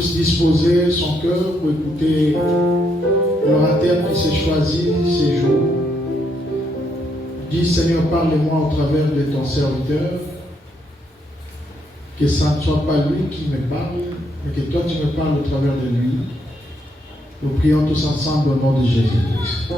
puisse disposer son cœur pour écouter l'orateur qui s'est choisi ces jours. Dis Seigneur, parle-moi au travers de ton serviteur, que ça ne soit pas lui qui me parle, mais que toi tu me parles au travers de lui. Nous prions tous ensemble au nom de Jésus-Christ.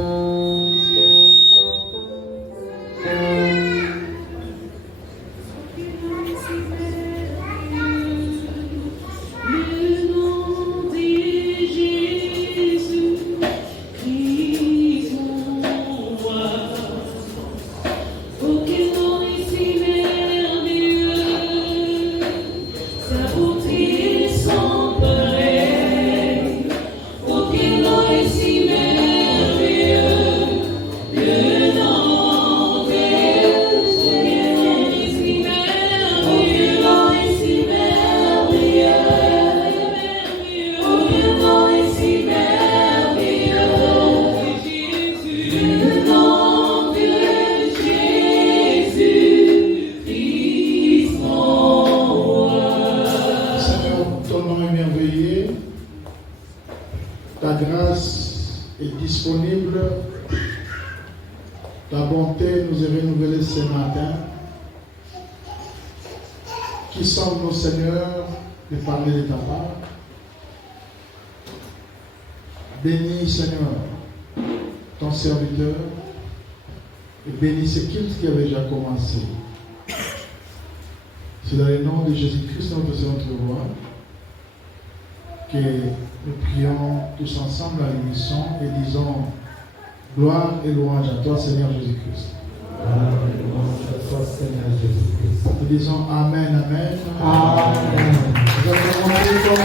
Qui sommes-nous, Seigneur, de parler de ta part? Bénis, Seigneur, ton serviteur, et bénis ce qui avait déjà commencé. C'est dans le nom de Jésus-Christ, notre Seigneur, notre roi, que nous prions tous ensemble à l'émission et disons gloire et louange à toi, Seigneur Jésus-Christ. Nous disons Amen, Amen. Amen. Nous allons monter comme ce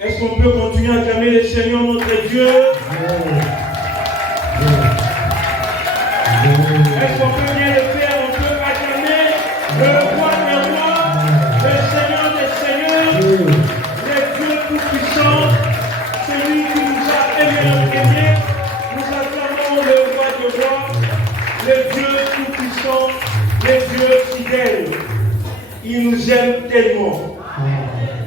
Est-ce qu'on peut continuer à acclamer le Seigneur notre Dieu? Est-ce qu'on peut bien le faire? On peut acclamer le roi des rois, le Seigneur des seigneurs, le Dieu tout-puissant, celui qui nous a aimés en premier. Nous acclamons le roi des rois, le Dieu tout-puissant, le Dieu fidèle. Il nous aime tellement.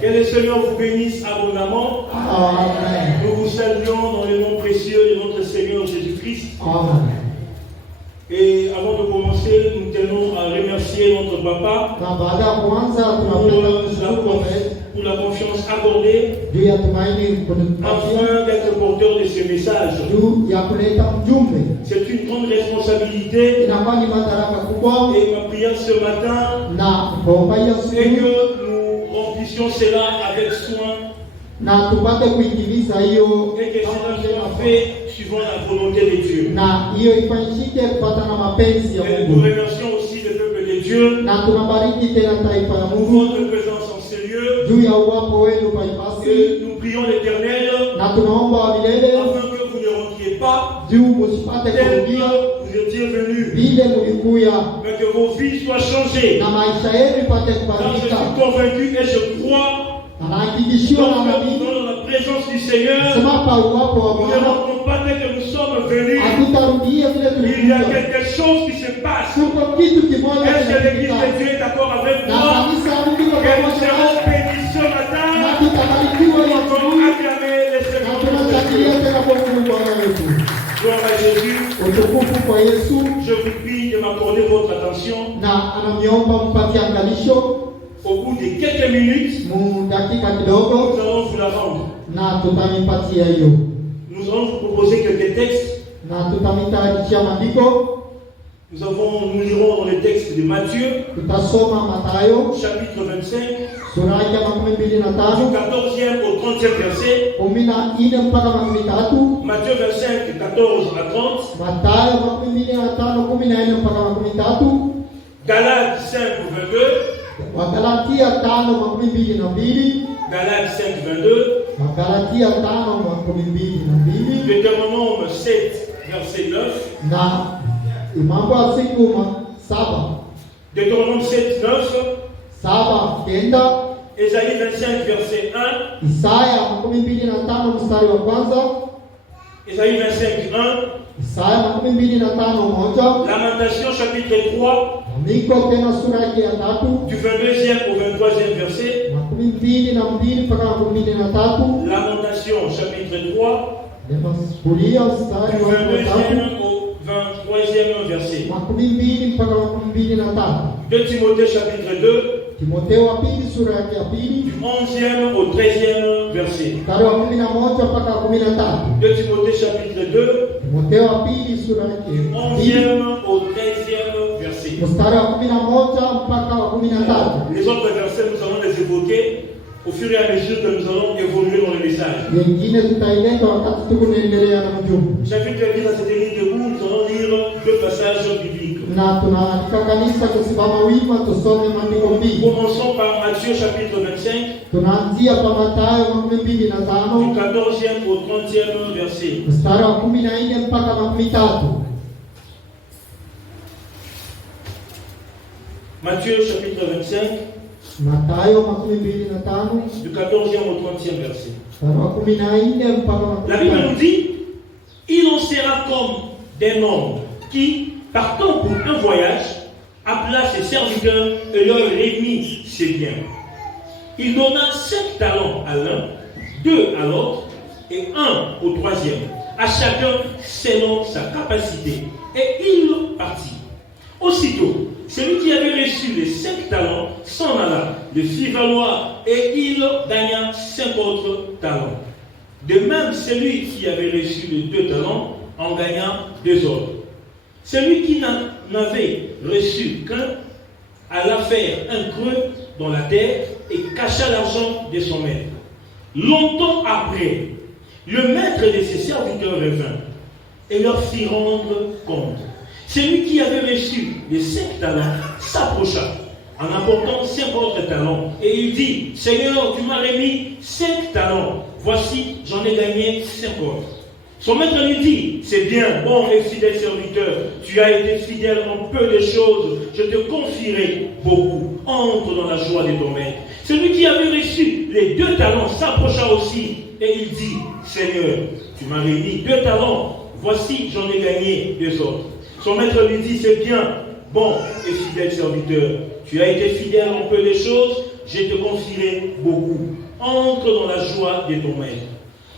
Que le Seigneur vous bénisse abondamment. Amen. Nous vous saluons dans le nom précieux de notre Seigneur Jésus-Christ. Amen. Et avant de commencer, nous tenons à remercier notre papa pour la confiance accordée afin d'être porteur de ce message. C'est une grande responsabilité. Et ma prière ce matin est que nous remplissions cela avec soin. Et que cela soit fait suivant la volonté de Dieu. Et nous remercions aussi le peuple de Dieu pour votre présence en ces lieux. Et nous prions l'Éternel afin que vous ne rentriez pas tel que vous étiez venus, mais que vos vies soient changées. Car je suis convaincu et je crois dans la présence du Seigneur, nous ne rentrons pas dès que nous sommes venus. Il y a quelque chose qui se passe. Est-ce que l'Église de Dieu est d'accord avec moi? Que nous serons bénis ce matin. Nous allons acclamer le Seigneur. Gloire à Jésus. Je vous prie de m'accorder votre attention. Au bout de quelques minutes, nous allons vous la rendre. Nous allons vous proposer quelques textes. Nous lirons dans les textes de Matthieu, chapitre 25, du 14e au 30e verset. Matthieu 25, 14 à 30. Galates 5, 22. Galates 5, 22. Deutéronome 7, verset 9. Deutéronome 7, 9. Ésaïe 25, verset 1. Isaïe 25, 1. Lamentation chapitre 3. Du 22e au 23e verset. Lamentation chapitre 3. Du 22e au 23e verset. 2 Timothée chapitre 2. Du 11e au 13e verset. 2 Timothée chapitre 2. Du 11e au 13e verset. Les autres versets, nous allons les évoquer au fur et à mesure que nous allons évoluer dans le message. J'invite les à se tenir debout, nous allons lire deux passages bibliques. Commençons par Matthieu chapitre 25, du 14e au 30e verset. Matthieu chapitre 25, du 14e au 30e verset. La Bible nous dit, il en sera comme d'un homme qui, partant pour un voyage, appela ses serviteurs et leur remit ses biens. Il donna 5 talents à l'un, 2 à l'autre et 1 au troisième, à chacun selon sa capacité. Et il partit. Aussitôt, celui qui avait reçu les 5 talents s'en alla, le fit valoir et il gagna 5 autres talents. De même, celui qui avait reçu les 2 talents en gagna 2 autres. Celui qui n'en avait reçu qu'un alla faire un creux dans la terre et cacha l'argent de son maître. Longtemps après, le maître de ses serviteurs revint et leur fit rendre compte. Celui qui avait reçu les 5 talents s'approcha en apportant 5 autres talents et il dit, Seigneur, tu m'as remis 5 talents, voici j'en ai gagné 5 autres. Son maître lui dit, c'est bien, bon et fidèle serviteur, tu as été fidèle en peu de choses, je te confierai beaucoup, entre dans la joie de ton maître. Celui qui avait reçu les 2 talents s'approcha aussi et il dit, Seigneur, tu m'as remis 2 talents, voici j'en ai gagné 2 autres. Son maître lui dit, c'est bien, bon et fidèle serviteur, tu as été fidèle en peu de choses, je te confierai beaucoup. Entre dans la joie de ton maître.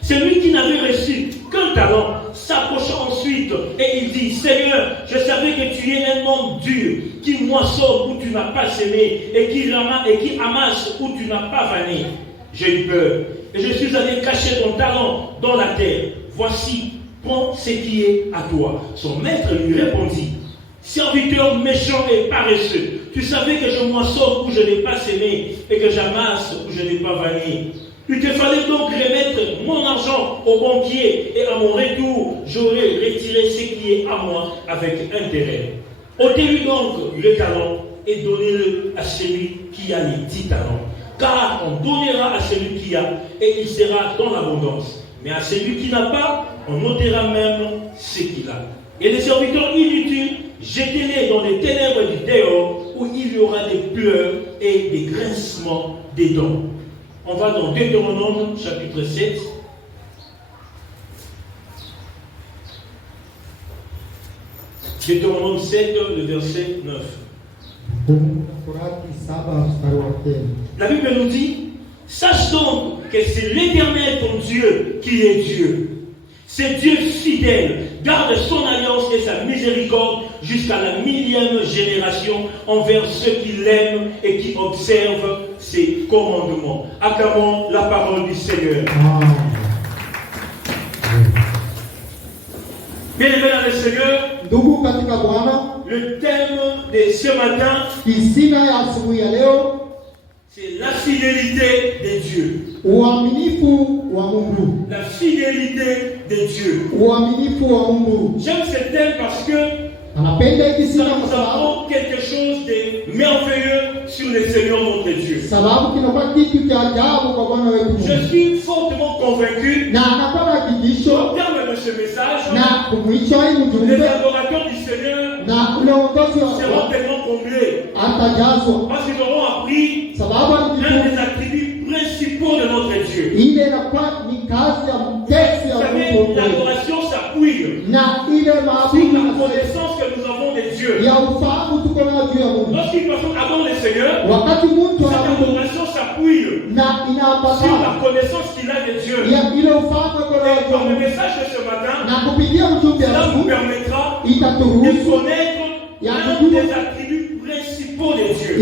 Celui qui n'avait reçu qu'un talent s'approcha ensuite et il dit, Seigneur, je savais que tu es un homme dur, qui moissonne où tu n'as pas semé et qui amasse où tu n'as pas vanné. J'ai eu peur et je suis allé cacher ton talent dans la terre. Voici, prends ce qui est à toi. Son maître lui répondit, serviteur méchant et paresseux, tu savais que je moissonne où je n'ai pas semé et que j'amasse où je n'ai pas vanné. Il te fallait donc remettre mon argent au banquier et à mon retour, j'aurais retiré ce qui est à moi avec intérêt. Ôtez-lui donc le talent et donnez-le à celui qui a les 10 talents. Car on donnera à celui qui a et il sera dans l'abondance. Mais à celui qui n'a pas, on ôtera même ce qu'il a. Et les serviteurs inutiles, jetez-les dans les ténèbres du dehors où il y aura des pleurs et des grincements des dents. On va dans Deutéronome chapitre 7. Deutéronome 7, le verset 9. La Bible nous dit, sache donc que c'est l'Éternel ton Dieu qui est Dieu. C'est Dieu fidèle, garde son alliance et sa miséricorde jusqu'à la 1000e génération envers ceux qui l'aiment et qui observent ses commandements. Acclamons la parole du Seigneur. Bien-aimés dans le Seigneur, le thème de ce matin, c'est la fidélité de Dieu. La fidélité de Dieu. J'aime ce thème parce que nous avons quelque chose de merveilleux sur le Seigneur notre Dieu. Je suis fortement convaincu qu'au terme de ce message, les adorateurs du Seigneur seront tellement comblés parce qu'ils auront appris l'un des attributs principaux de notre Dieu. Vous savez, l'adoration la connaissance que nous avons de Dieu. Lorsqu'une personne adore le Seigneur, cette adoration s'appuie sur la connaissance qu'il a de Dieu. Et dans le message de ce matin, cela vous permettra de connaître l'un des attributs principaux de Dieu.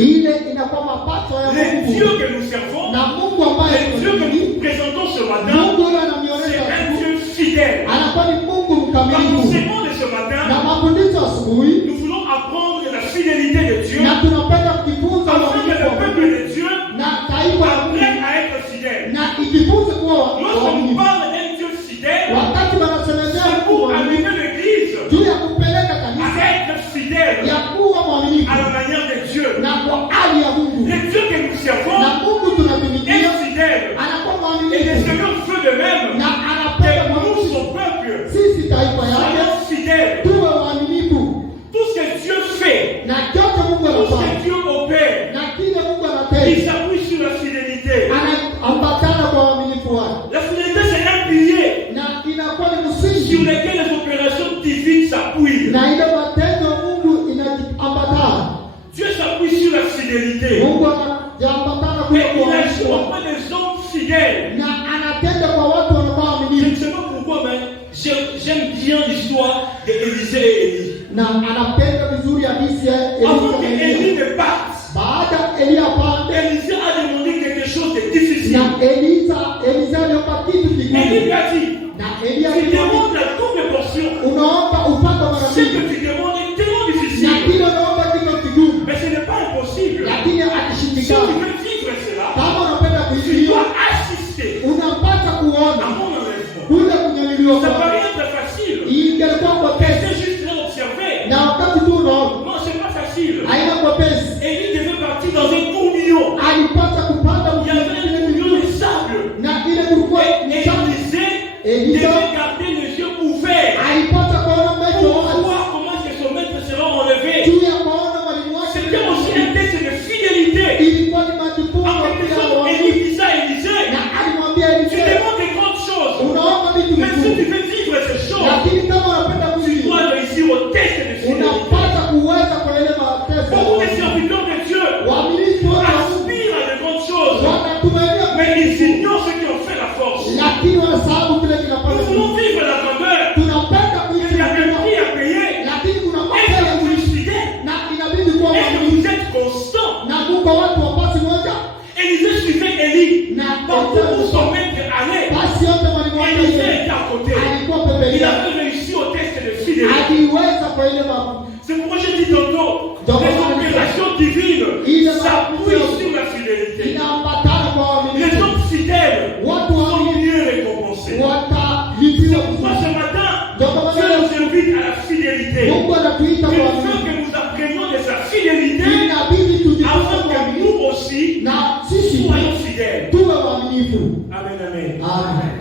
Le Dieu que nous servons, le Dieu que nous présentons ce matin, c'est un Dieu fidèle. Par l'enseignement de ce matin, nous voulons apprendre la fidélité de Dieu afin que le peuple de Dieu apprenne à être fidèle. Lorsqu'on nous parle d'un Dieu fidèle, c'est pour amener l'Église à être fidèle à la manière de Dieu. Le Dieu que nous servons est fidèle. Et le Seigneur veut de même que nous, son peuple, soyons fidèles. Tout ce que Dieu fait, tout ce que Dieu opère, il s'appuie sur la fidélité. La fidélité, c'est un pilier sur lequel les opérations divines s'appuient. Dieu s'appuie sur la fidélité. Et il agit auprès des hommes fidèles. Je ne sais pas pourquoi, mais j'aime bien l'histoire d'Élisée et Élie. Avant qu'Élie ne parte, Élisée a demandé quelque chose de difficile. Élie lui a dit, tu demandes la double portion. Ce que tu demandes est tellement difficile. Mais ce n'est pas impossible. Si tu veux vivre cela, tu dois assister à mon enlèvement. Ça paraît être facile. C'est juste l'observer. Non, c'est pas facile. Élie devait partir dans un tourbillon. Il y avait un tourbillon de sable. Et Élisée devait garder les yeux ouverts pour voir comment est-ce que son maître sera enlevé. C'était aussi un test de fidélité. En quelque sorte, Élie dit ça à Élisée. Tu demandes des grandes choses. Mais si tu veux vivre ces choses, tu dois réussir au test de fidélité. Beaucoup de serviteurs de Dieu aspirent à de grandes choses, mais ils ignorent ceux qui ont fait la force. Nous voulons vivre la grandeur, mais il y a des prix à payer. Est-ce que vous êtes fidèle? Est-ce que vous êtes constant? Élisée suivait Élie. Partout où son maître allait, Élisée était à côté. Il avait réussi au test de fidélité. C'est pourquoi je dis tantôt, les opérations divines s'appuient sur la fidélité. Les hommes fidèles sont mieux récompensés. C'est pourquoi ce matin, Dieu nous invite à la fidélité. Il veut que nous apprenions de sa fidélité afin que nous aussi soyons fidèles. Amen, amen.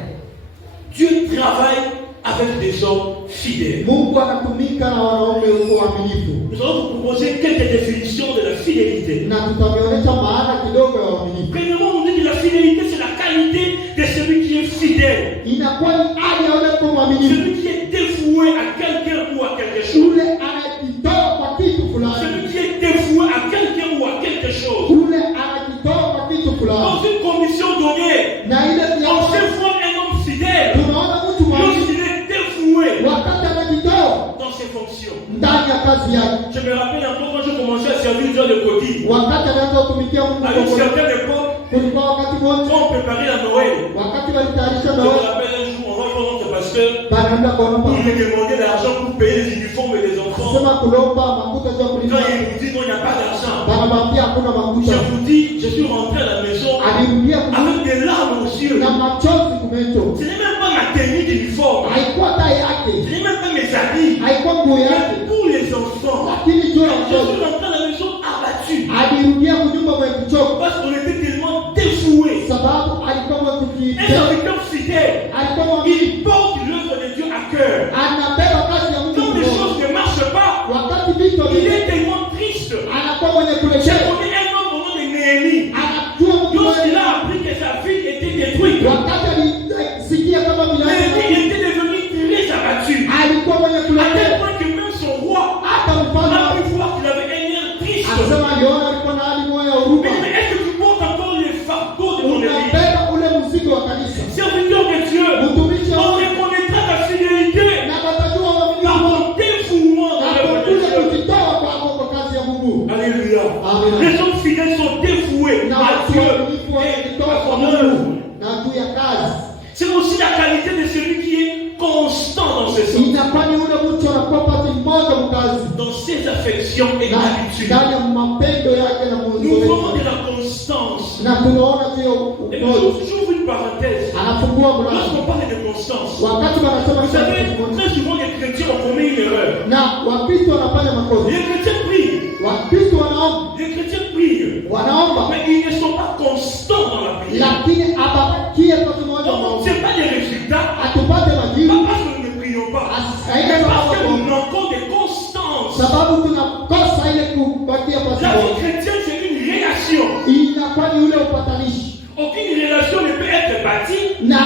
Dieu travaille avec des hommes fidèles. Nous allons vous proposer quelques définitions de la fidélité. Premièrement, on dit que la fidélité, c'est la qualité de celui qui est fidèle. Celui qui est dévoué à quelqu'un ou à quelque chose. Celui qui est dévoué à quelqu'un ou à quelque chose. Dans une condition donnée, on sait voir un homme fidèle lorsqu'il est dévoué dans ses fonctions. Je me rappelle encore quand je commençais à servir Dieu de Kodi. À une certaine époque, quand on préparait la Noël, je me rappelle un jour, on va voir notre pasteur, il lui demandait de l'argent pour payer les uniformes des enfants. Quand il nous dit non, il n'y a pas d'argent. Je vous dis, je suis rentré à la maison avec des larmes aux yeux. Ce n'est même pas ma tenue d'uniforme. Ce n'est même pas mes habits. Mais pour les enfants, je suis rentré à la maison abattu. Parce qu'on était tellement dévoués. Un serviteur fidèle, il porte l'œuvre de Dieu à cœur. Quand les choses ne marchent pas, il est tellement triste. J'ai connu un homme au nom de Néhémie. Lorsqu'il a appris que sa vie était détruite, Néhémie était devenu très abattu. À Mais est-ce que tu portes encore les fardeaux de ton église? Serviteur de Dieu, on reconnaîtra ta fidélité par ton dévouement dans l'œuvre de Dieu. Alléluia. Les hommes fidèles sont dévoués à Dieu et à son œuvre. C'est aussi la qualité de celui qui est constant dans ses sens, dans ses affections et habitudes. Nous voyons de la constance. Et j'ouvre une parenthèse. Lorsqu'on parle de constance, vous savez, très souvent les chrétiens ont commis une erreur. Les chrétiens prient. Les chrétiens prient. Mais ils ne sont pas constants dans la prière. Donc, ce n'est pas des résultats. Pas parce que nous ne prions pas. Mais parce que nous manquons de constance. La vie chrétienne, c'est une relation. Aucune relation ne peut être bâtie s'il n'y a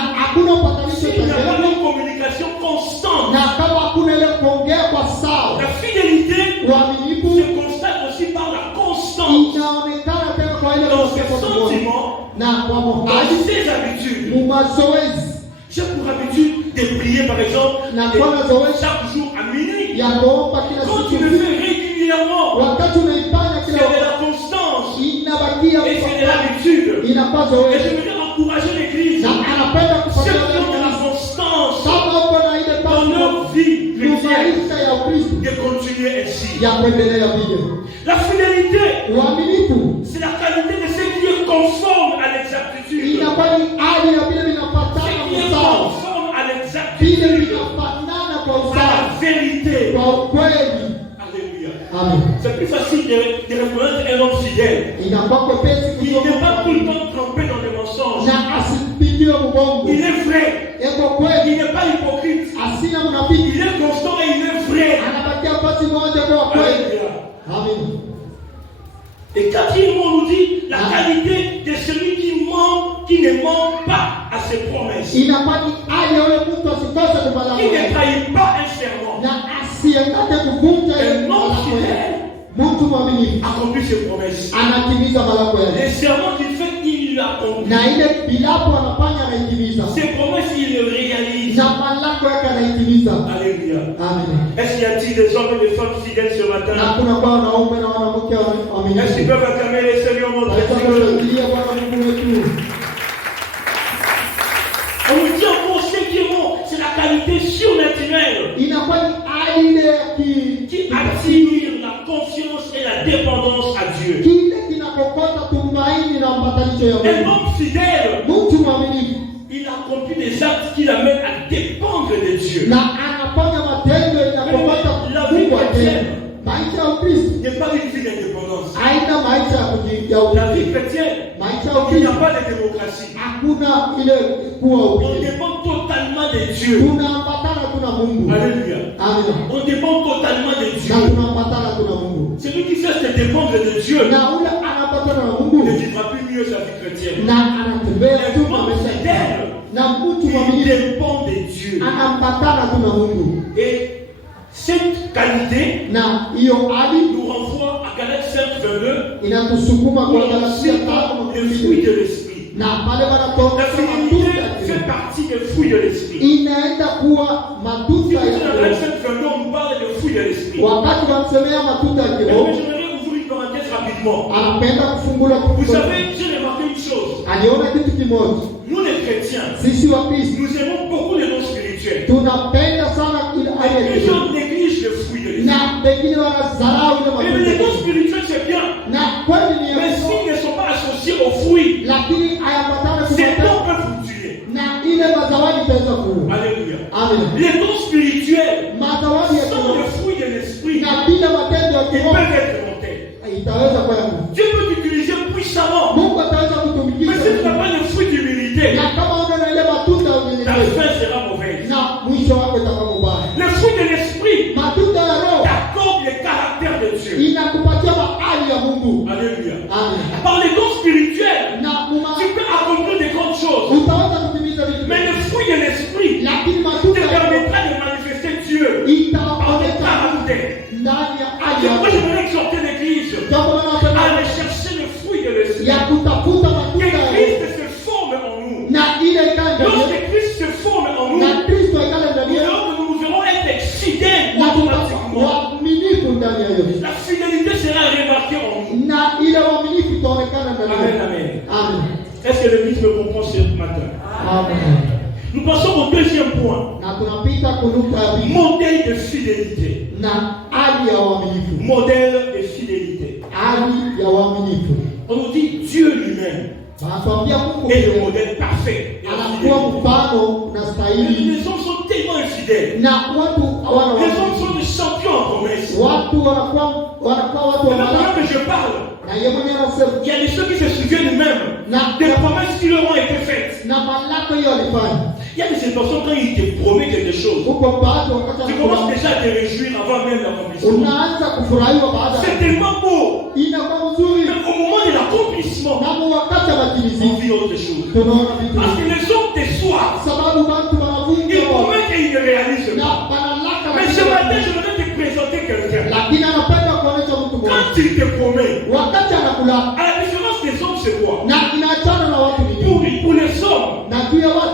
pas de communication constante. La fidélité se constate aussi par la constance dans ses sentiments, dans ses habitudes. J'ai pour habitude de prier par exemple chaque jour à minuit. Quand tu le fais régulièrement, c'est de la constance et c'est de l'habitude. Et je voudrais encourager l'église, ceux qui ont de la constance dans leur vie chrétienne, de continuer ainsi. La fidélité, c'est la qualité de ce qui est conforme à l'exactitude. Ce qui est conforme à l'exactitude, à la vérité. Alléluia. C'est plus facile de reconnaître un homme fidèle. Il n'est pas tout le temps trempé dans les mensonges. Il est vrai. Il n'est pas hypocrite. Il est constant et il est vrai. Alléluia. Et quatrièmement, on nous dit la qualité de celui qui ne ment pas à ses promesses. Qui ne trahit pas un serment. Un homme fidèle accomplit ses promesses. Les serments qu'il fait, il l'accomplit. Ses promesses, il les réalise. Alléluia. Est-ce qu'il y a-t-il des hommes et des femmes fidèles ce matin? Est-ce qu'ils peuvent acclamer les Seigneurs notre Dieu? On nous dit encore cinquièmement, c'est la qualité surnaturelle qui attire la confiance et la dépendance à Dieu. Un homme fidèle, il accomplit des actes qui l'amènent à dépendre de Dieu. La vie chrétienne n'est pas une vie d'indépendance. La vie chrétienne, il n'y a pas de démocratie. On dépend totalement de Dieu. Alléluia. On dépend totalement de Dieu. Celui qui cesse de dépendre de Dieu ne vivra plus mieux sa vie chrétienne. Un homme fidèle, il dépend de Dieu. Et cette qualité nous renvoie à Galates 5:22 où on cite les fruits de l'esprit. La fidélité fait partie des fruits de l'esprit. Si vous êtes dans Galates 5:22, on nous parle des fruits de l'esprit. Mais j'aimerais ouvrir une parenthèse rapidement. Vous savez, j'ai remarqué une chose. Nous les chrétiens, nous aimons beaucoup les dons spirituels. Et les gens négligent les fruits de l'esprit. Et les dons spirituels, c'est bien. Mais s'ils ne sont pas associés aux fruits, ces dons peuvent vous tuer. Alléluia. Les dons spirituels sont les fruits de l'esprit. Ils peuvent être montés. Dieu peut t'utiliser puissamment. Mais si tu n'as pas le fruit d'humilité, ta fin sera mauvaise. Le fruit de l'esprit t'accorde le caractère de Dieu. Alléluia. Par les dons spirituels, tu peux accomplir de grandes choses. Mais le fruit de l'esprit te permettra de manifester Dieu par ton caractère. Moi, je voudrais exhorter l'église. Nous passons au deuxième point. Modèle de fidélité. Modèle de fidélité. On nous dit Dieu lui-même est le modèle parfait. Les hommes sont tellement infidèles. Les hommes sont des champions en promesse. Maintenant que je parle, il y a des ceux qui se souviennent eux-mêmes des promesses qui leur ont été faites. Il y a des situations quand il te promet quelque chose, tu commences déjà à te réjouir avant même l'accomplissement. C'est tellement beau. Mais au moment de l'accomplissement, on vit autre chose. Parce que les hommes déçoivent. Ils promettent et ils ne réalisent pas. Mais ce matin, je voudrais te présenter quelqu'un. Quand il te promet, à la différence des hommes, c'est quoi? Pour les hommes,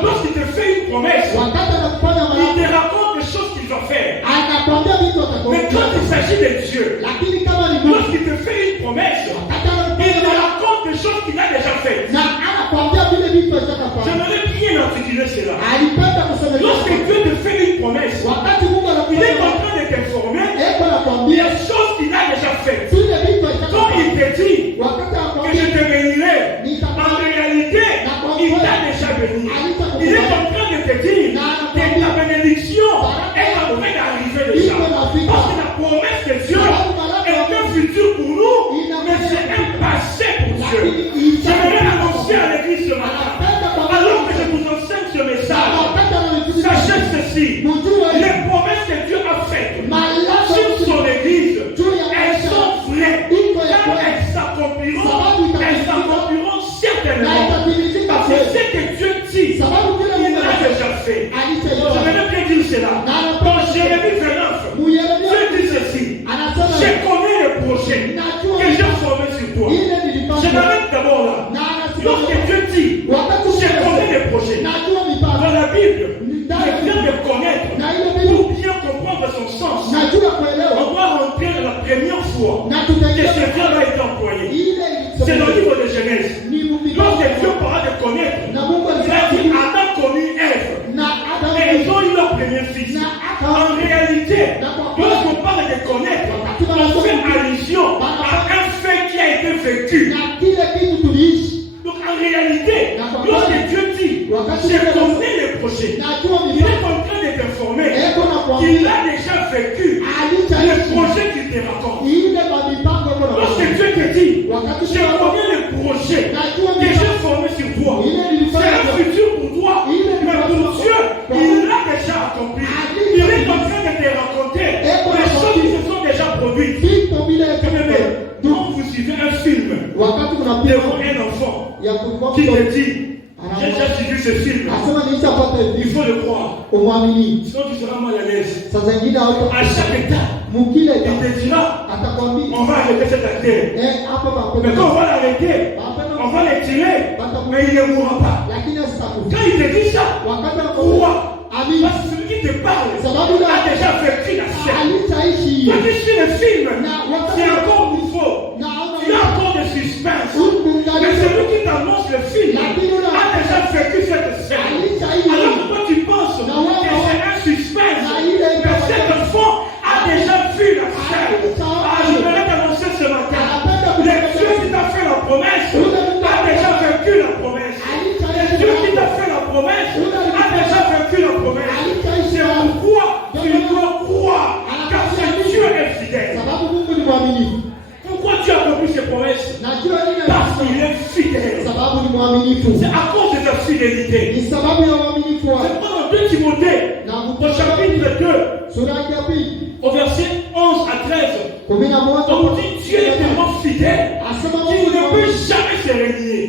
lorsqu'il te fait une promesse, il te raconte des choses qu'il va faire. Mais quand il s'agit de Dieu, lorsqu'il te fait une promesse, il te raconte des choses qu'il a déjà faites. J'aimerais bien articuler cela. Lorsque Dieu te fait une promesse, il est en train de t'informer des choses qu'il a déjà faites. Quand il te dit que je te bénirai, en réalité, il t'a déjà béni. Il est en train de te dire que ta bénédiction est en train d'arriver déjà. Parce que la promesse de Dieu est un futur pour nous, mais c'est un passé pour Dieu. J'aimerais annoncer à l'église ce matin, alors que je vous enseigne ce message, sachez ceci, les promesses que Dieu a faites sur son église, elles sont vraies. Quand elles s'accompliront certainement. Parce que ce que Dieu dit, il l'a déjà fait. Je vais bien dire cela. Dans Jérémie 29, Dieu dit ceci: je connais les projets que j'ai formés sur toi. Je m'arrête d'abord là. Lorsque Dieu dit, je connais les projets, dans la Bible, je viens de connaître pour bien comprendre son sens. On doit rentrer dans la première fois que ce terme a été employé. C'est dans le livre de Genèse. Lorsque Dieu parla de connaître, il a dit Adam connut Ève. Et ils ont eu leur premier fils. En réalité, lorsqu'on parle de connaître, on fait allusion à un fait qui a été vécu. Donc en réalité, lorsque Dieu dit, je connais les projets, il est en train de t'informer qu'il a déjà vécu les projets qu'il te raconte. Lorsque Dieu te dit, je connais les projets que j'ai formés sur toi, c'est un futur pour toi, mais pour Dieu, il l'a déjà accompli. Il est en train de te raconter les choses qui se sont déjà produites. Donc vous suivez un film devant un enfant qui te dit, j'ai déjà suivi ce film, il faut le croire, sinon tu seras mal à l'aise. À chaque étape, il te dira, on va arrêter cet acteur, mais quand on va l'arrêter, on va le tirer, mais il ne mourra pas. Quand il te dit ça, crois. Parce que celui qui te parle a déjà vécu la scène. Quand tu suis le film, c'est encore nouveau. Il y a encore de suspense. Mais celui qui t'annonce le film a déjà vécu cette scène. Alors que toi tu penses que c'est un suspense, mais cet enfant a déjà vu la scène. Je voudrais t'annoncer ce matin, le Dieu qui t'a fait la promesse a déjà vécu la promesse. Le Dieu qui t'a fait la promesse a déjà vécu la promesse. C'est pourquoi tu dois croire, car ce Dieu est fidèle. Pourquoi Dieu a accompli ses promesses? Parce qu'il est fidèle. C'est à cause de sa fidélité. C'est pourquoi dans 2 Timothée, au chapitre 2, au verset 11 à 13, on nous dit Dieu est tellement fidèle qu'il ne peut jamais se renier.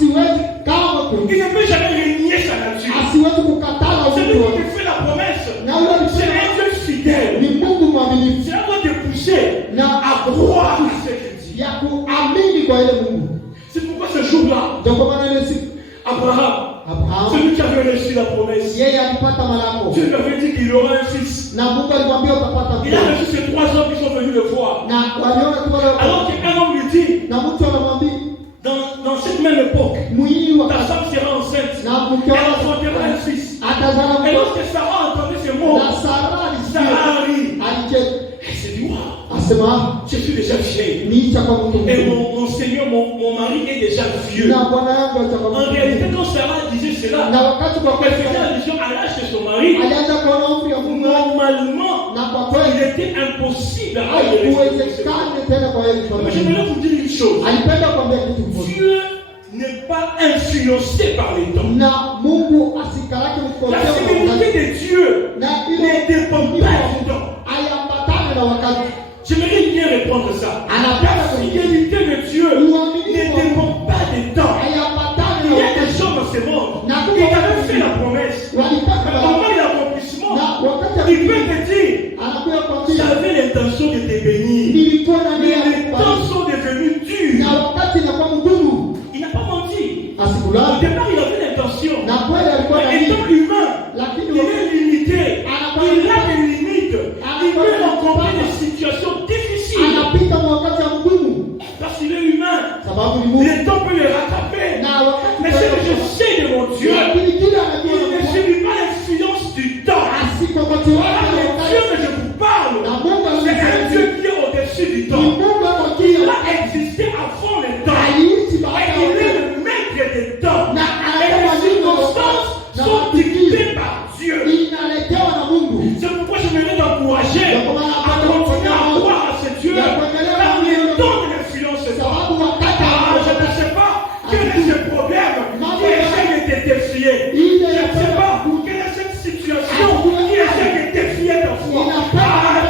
Il ne peut jamais renier sa nature. Celui qui te fait la promesse, c'est un Dieu fidèle. Cela doit te pousser à croire à ce qu'il dit. C'est pourquoi ce jour-là, Abraham, celui qui avait reçu la promesse, Dieu lui avait dit qu'il aurait un fils. Il a reçu ces 3 hommes qui sont venus le voir. Alors qu'un homme lui dit, dans cette même époque, ta femme sera enceinte. elle enfantera un fils. Et lorsque Sarah a entendu ces mots, Sarah rit. Elle s'est dit, waouh, je suis déjà vieille. Et mon Seigneur, mon mari est déjà vieux. En réalité, quand Sarah disait cela, elle faisait allusion à l'âge de son mari. Normalement, il était impossible à mais j'aimerais vous dire une chose. Dieu n'est pas influencé par les temps. La sérénité de Dieu ne dépend pas du temps. J'aimerais bien répondre ça. La fidélité de Dieu ne dépend pas des temps. Il y a des gens dans ce monde qui avaient fait la promesse. Mais au moment de l'accomplissement, il peut te dire, j'avais l'intention de te bénir, mais les temps sont devenus durs. Il n'a pas menti. Au départ, il avait l'intention. Mais étant humain, il est limité. Il a des limites. Il peut rencontrer des situations difficiles. Parce qu'il est humain. Le temps peut le rattraper. Mais ce que je sais de mon Dieu, il ne subit pas l'influence du temps. Voilà le Dieu que je vous parle. C'est un Dieu qui est au-dessus du temps. Il a existé avant le temps. Et il est le maître des temps. Et les circonstances sont dictées par Dieu. C'est pourquoi je voudrais t'encourager à continuer à croire à ce Dieu. Car il donne l'influence de toi. Je ne sais pas quel est ce problème qui essaie de te défier. Je ne sais pas quelle est cette situation qui essaie de défier ta foi.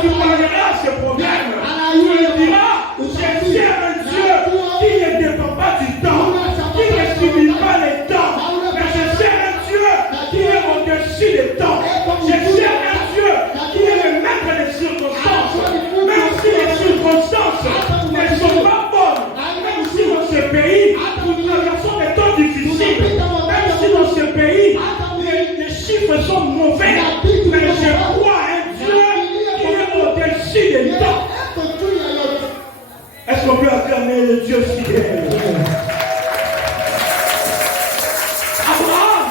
Tu parleras à ce problème. Tu lui diras, je sers un Dieu qui ne dépend pas du temps, qui ne subit pas les temps. Mais je sers un Dieu qui est au-dessus des temps. Je sers un Dieu qui est le maître des circonstances. Même si les circonstances ne sont pas bonnes, même si dans ce pays, nous traversons des temps difficiles, même si dans ce pays, les chiffres sont mauvais, mais je crois à un Dieu qui est au-dessus des temps. Est-ce qu'on peut acclamer le Dieu fidèle? Abraham,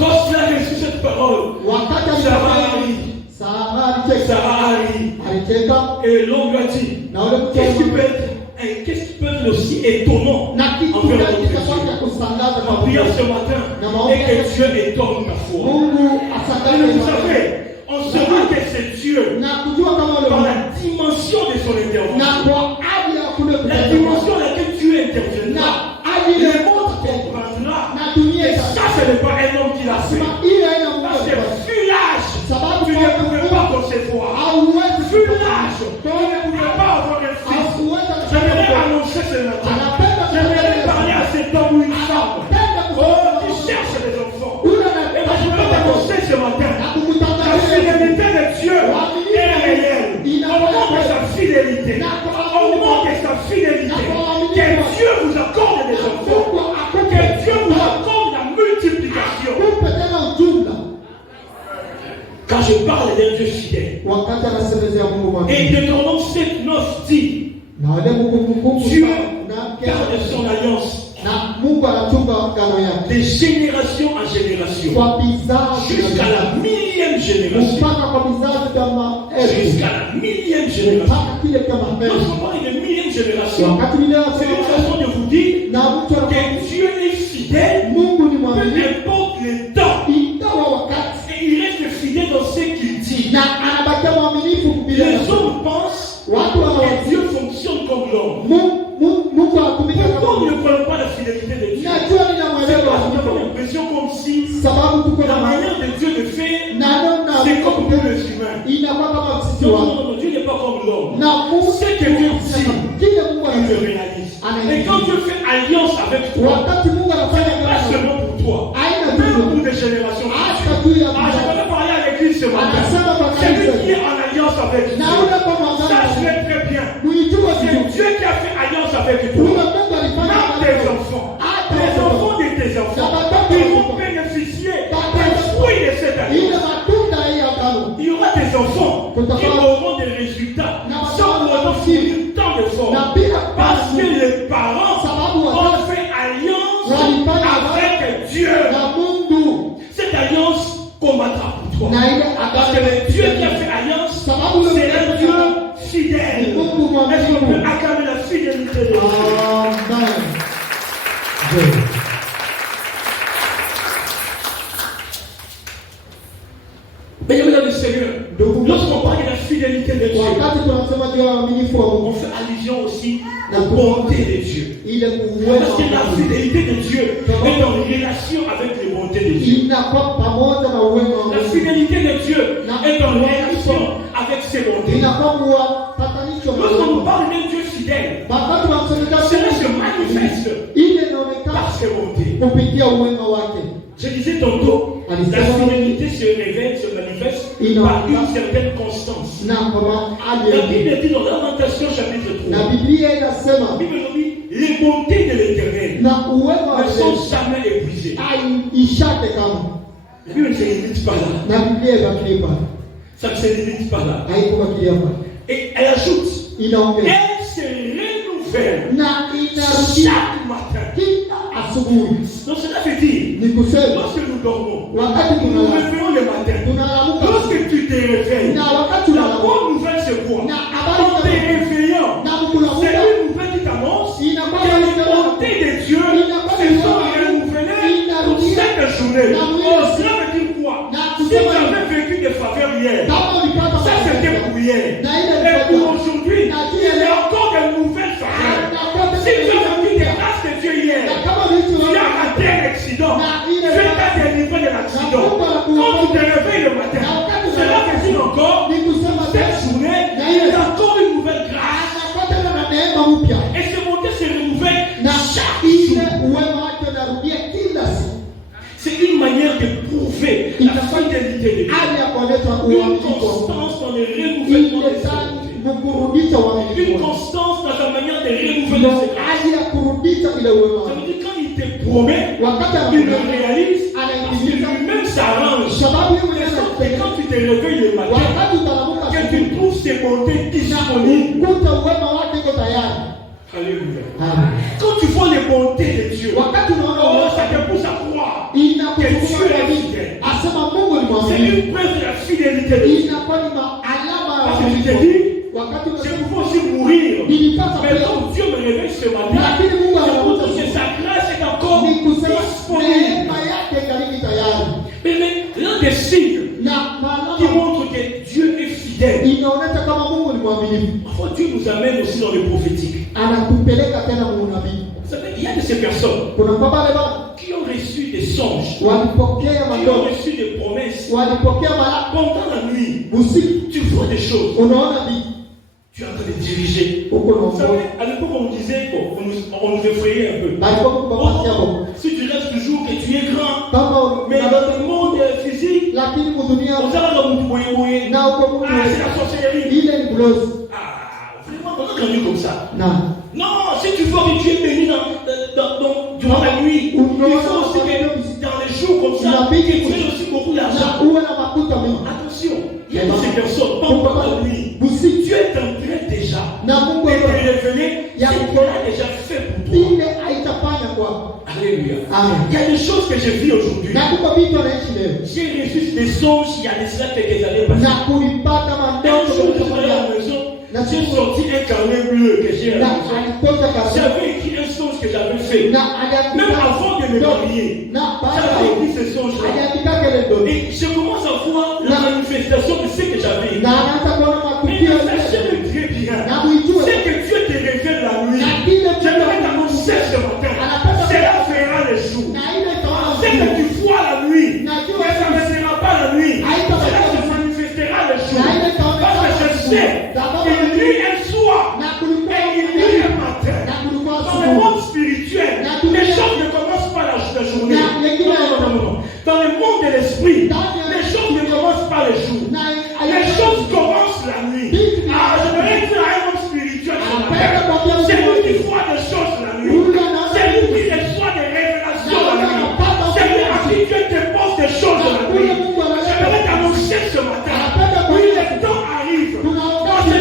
lorsqu'il a reçu cette parole, Sarah rit. Et l'homme lui a dit, qu'est-ce qui peut être aussi étonnant envers notre Dieu? Ma prière ce matin est que Dieu étonne ta foi. Et vous savez, on saura que c'est Dieu par la dimension de son intervention. La dimension dans laquelle Dieu interviendra. Le monde comprendra. Et ça, ce n'est pas un homme qui l'a fait. Parce que vu l'âge, tu ne pouvais pas concevoir. Vu l'âge, tu ne pouvais pas avoir un fils. J'aimerais annoncer ce matin. J'aimerais parler à cet homme ou une femme qui cherche des enfants. Et moi, je vais t'annoncer ce matin. La fidélité de Dieu est réelle. Au nom de sa fidélité. Au nom de sa fidélité. Que Dieu vous accorde des enfants. Que Dieu vous accorde la multiplication. Quand je parle d'un Dieu fidèle. Et Deutéronome 7:9 dit, Dieu garde son alliance de génération en génération jusqu'à la millième génération. Jusqu'à la millième génération. Lorsqu'on parle de millième génération, c'est une façon de vous dire que Dieu est fidèle, peu importe le temps. Et il reste fidèle dans ce qu'il dit. Les hommes pensent que Dieu fonctionne comme l'homme. Pourquoi nous ne prenons pas la fidélité de Dieu? C'est parce qu'on a l'impression comme si la manière de Dieu de faire, c'est comme pour les humains. Non, Dieu n'est pas comme l'homme. Ce que Dieu dit, il le réalise. Et quand Dieu fait alliance avec toi, ce n'est pas seulement pour toi, même pour des générations futures. J'aimerais parler à l'église ce matin. C'est lui qui est en alliance avec Dieu. Sache-le très bien. C'est Dieu qui a fait alliance avec toi. Même tes enfants. Les enfants de tes enfants. Ils vont bénéficier des fruits de cette alliance. Il y aura des enfants qui auront des résultats sans pour autant finir tant d'efforts. Parce que les parents ont fait alliance avec Dieu. fidélité de Dieu, on fait allusion aussi à la bonté de Dieu. Parce que la fidélité de Dieu est en relation avec les bontés de Dieu. La fidélité de Dieu est en relation avec ses bontés. Lorsqu'on nous parle d'un Dieu fidèle, cela se manifeste par ses bontés. Je disais tantôt, la fidélité se révèle, se manifeste par une certaine constance. La Bible dit dans Lamentation chapitre 3, la Bible dit, les bontés de l'Éternel ne sont jamais épuisées. La Bible ne se limite pas là. Ça ne se limite pas là. Et elle ajoute, elle se renouvelle chaque matin. Donc cela veut dire, lorsque nous dormons, nous nous réveillons le matin, lorsque tu te réveilles, la bonne nouvelle c'est quoi? En te réveillant, c'est une nouvelle qui t'annonce que les bontés de Dieu se sont renouvelées pour chaque journée. Cela veut dire quoi? Si tu avais vécu des faveurs hier, ça c'était pour hier. Et pour aujourd'hui, il y a encore de nouvelles faveurs. Si tu as vécu des grâces de Dieu hier, tu as raté un accident, tu as délivré de l'accident. Quand tu te réveilles le matin, cela veut dire encore, cette journée, il y a encore une nouvelle grâce. Et ce monté se renouvelle chaque jour. C'est une manière de prouver la fidélité de Dieu. Une constance dans le renouvellement de sa bonté. Une constance dans sa manière de renouveler ses grâces. Ça veut dire quand il te promet, il le réalise, parce que lui-même s'arrange. Et quand tu te réveilles le matin, que tu trouves ses bontés disponibles. Alléluia. Quand tu vois les bontés de Dieu, ça te pousse à croire que Dieu est fidèle. C'est une preuve de la fidélité de Dieu. Parce que tu te dis, je pouvais aussi mourir, mais quand Dieu me réveille ce matin, je trouve que sa grâce est encore disponible. Mais l'un des signes qui montre que Dieu est fidèle, parfois Dieu nous amène aussi dans le prophétique. Vous savez, il y a de ces personnes qui ont reçu des songes, qui ont reçu des promesses. Pendant la nuit, tu vois des choses. Tu es en train de diriger. Vous savez, à l'époque, on nous disait, on nous effrayait un peu. Si tu restes toujours et tu es grand, mais dans le monde physique, on s'en va mouiller. C'est la sorcellerie. Vraiment, on a grandi comme ça. Non, si tu vois que tu es béni durant la nuit, il faut aussi que dans les jours comme ça, tu aies aussi beaucoup d'argent. Attention, il y a ces personnes, pendant la nuit, si tu es en train déjà de te révéler ce qu'il a déjà fait pour toi. Alléluia. Il y a des choses que je vis aujourd'hui. J'ai reçu des songes il y a de cela quelques années passées. Un jour, je suis allé à la maison. J'ai sorti un carnet bleu que j'ai à la maison. J'avais écrit un songe que j'avais fait. Même avant de me marier, j'avais écrit ce songe-là. Et je commence à voir la manifestation de ce que j'avais écrit. Mais sachez-le très bien, c'est que Dieu te révèle la nuit. J'aimerais t'annoncer ce matin. Cela fera le jour. C'est que tu vois la nuit, mais ça ne sera pas la nuit. Cela se manifestera le jour. Parce que je sais qu'il y a un soir et il y a un matin. Dans le monde spirituel, les choses ne commencent pas la journée. Non. Dans le monde de l'esprit, les choses ne commencent pas le jour. Les choses commencent la nuit. J'aimerais dire à un homme spirituel ce matin, c'est lui qui voit des choses la nuit. C'est lui qui reçoit des révélations la nuit. C'est lui à qui Dieu te pose des choses la nuit. J'aimerais t'annoncer ce matin, oui, le temps arrive. Quand je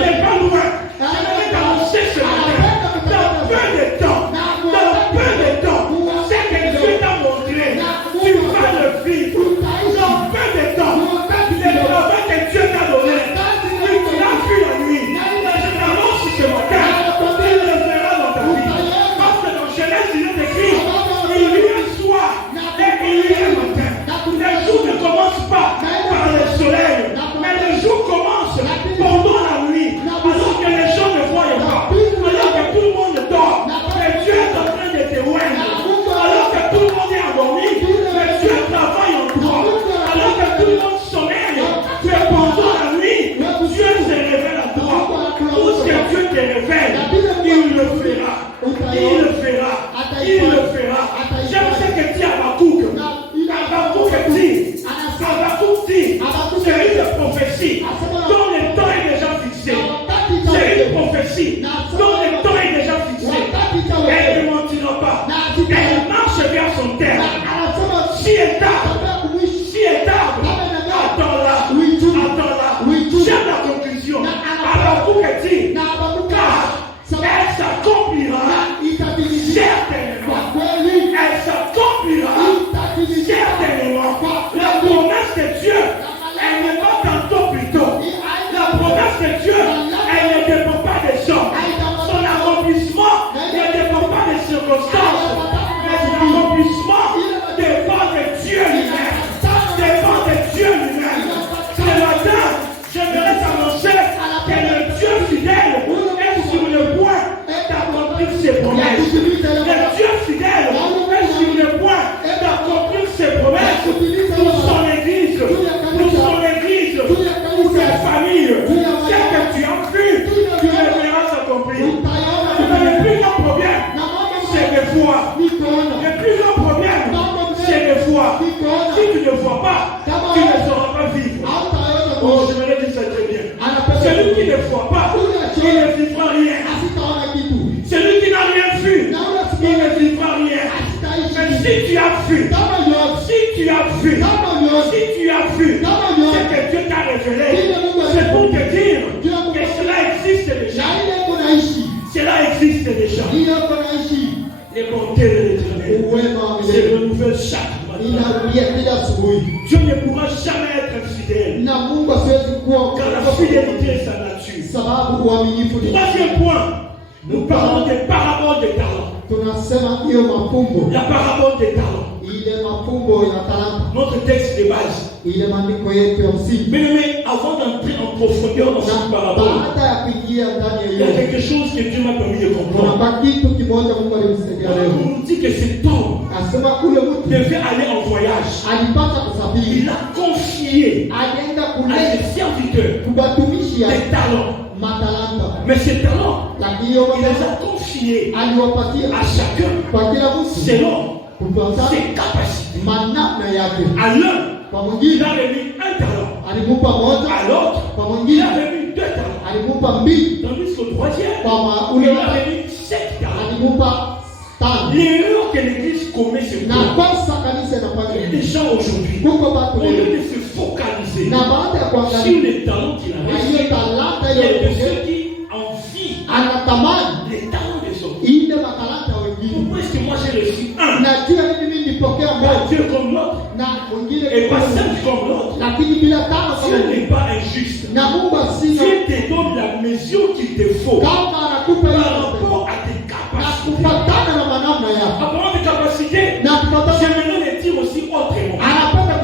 précis, dont le temps est déjà fixé. Elle ne mentira pas. Elle marche vers son terme. Si elle tarde, attends-la. J'aime la conclusion. Alors, pour qu'elle dise, car elle s'accomplira certainement. Elle s'accomplira certainement. La promesse de Dieu, elle n'est pas tantôt plus tôt. La promesse de Dieu, elle ne dépend pas des hommes. Son accomplissement ne dépend pas des circonstances. Mais son accomplissement dépend de Dieu lui-même. Dépend de Dieu lui-même. Ce matin, j'aimerais t'annoncer que le Dieu fidèle est sur le point d'accomplir ses promesses. Le Dieu fidèle est sur le point d'accomplir ses promesses pour son Église, pour sa famille. Ce que tu as vu, tu le verras s'accomplir. Le plus grand problème, c'est de voir. Le plus grand problème, c'est de voir. Si tu ne vois pas, tu ne sauras pas vivre. Oh, je me l'ai dit ça très bien. Celui qui ne voit pas, il ne vivra rien. Celui qui n'a rien vu, il ne vivra rien. Mais si tu as vu, c'est que Dieu t'a révélé. C'est pour te dire que cela existe déjà. Cela existe déjà. Les bontés de l'Éternel se renouvellent chaque matin. Dieu ne pourra jamais être infidèle. Car la fidélité est sa nature. Troisième point, nous parlons des paraboles des talents. La parabole des talents. Notre texte de base. Mais avant d'entrer en profondeur dans cette parabole, il y a quelque chose que Dieu m'a permis de comprendre. On nous dit que cet homme devait aller en voyage. Il a confié à ses serviteurs des talents. Mais ces talents, il les a confiés à chacun selon ses capacités. À l'un, il a remis un talent. À l'autre, il a remis 2 talents. Tandis qu'au troisième, il a remis 7 talents. L'erreur que l'Église commet, c'est quoi? Il y a des gens aujourd'hui, au lieu de se focaliser sur les talents qu'il a reçus, il y a de ceux qui envient les talents des autres. Pourquoi est-ce que moi j'ai reçu un? Pas Dieu comme l'autre, et pas simple comme l'autre. Dieu n'est pas injuste. Dieu te donne la mesure qu'il te faut par rapport à tes capacités. Par rapport à tes capacités, j'aimerais le dire aussi autrement.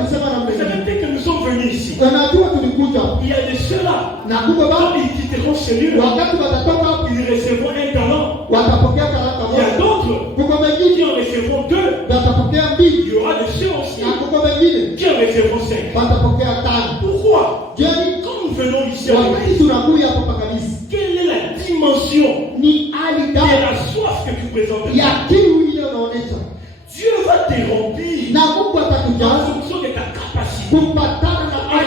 Ça veut dire que nous sommes venus ici. Il y a de ceux-là, quand ils quitteront ce lieu, ils recevront un talent. Il y a d'autres qui en recevront 2. Il y aura de ceux aussi qui en recevront 5. Pourquoi? Quand nous venons ici, quelle est la dimension de la soif que tu présentes? Dieu va te remplir en fonction de ta capacité, en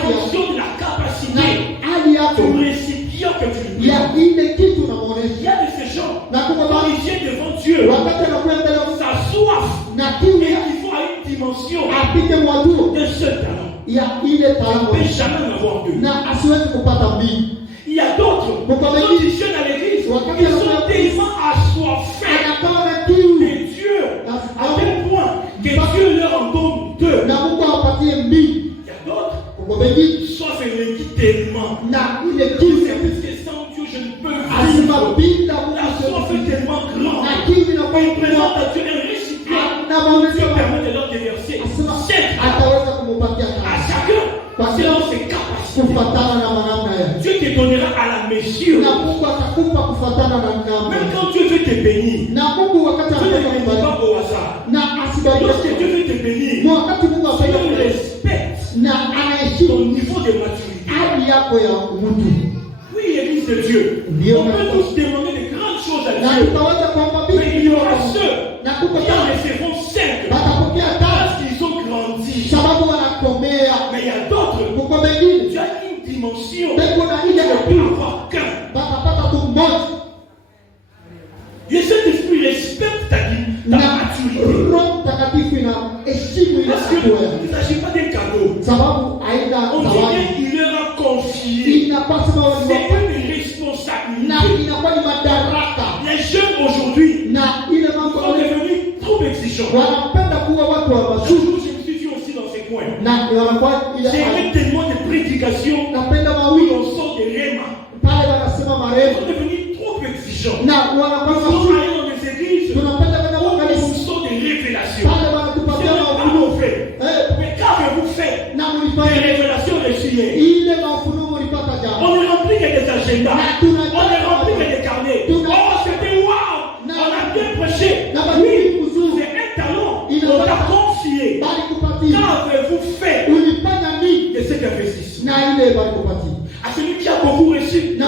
fonction de la capacité du récipient que tu lui présentes. Il y a de ces gens, quand ils viennent devant Dieu, sa soif équivaut à une dimension de ce talent. Il ne peut jamais en avoir 2. Il y a d'autres, quand ils viennent à l'église, ils sont tellement assoiffés de Dieu, à tel point que Dieu leur en donne 2. Il y a d'autres, soit c'est l'équipe tellement. Puisque sans Dieu, je ne peux vivre. La soif est tellement grande. Il présente à Dieu un récipient. Dieu permet de leur déverser 7 à chacun, selon ses capacités. Dieu te donnera à la mesure. Même quand Dieu veut te bénir, Dieu ne bénit pas au hasard. Lorsque Dieu veut te bénir, Dieu respecte ton niveau de maturité. Oui, Église de Dieu, on peut tous demander de grandes choses à Dieu, mais il y aura ceux qui en recevront 5 parce qu'ils ont grandi. Mais il y a d'autres, tu as une dimension, il ne peut avoir qu'un. Toujours, je me suis dit aussi dans ces coins. J'ai tellement de prédications où on sort des rémas. Ils sont devenus trop exigeants. Ils sont allés dans des églises où on sort des révélations. Mais qu'avez-vous fait des révélations reçues? On est rempli des agendas. On est rempli des carnets. Oh, c'était waouh! On a bien prêché. Oui, c'est un talent. On t'a confié. Qu'avez-vous fait de cet investissement? À celui qui a beaucoup reçu,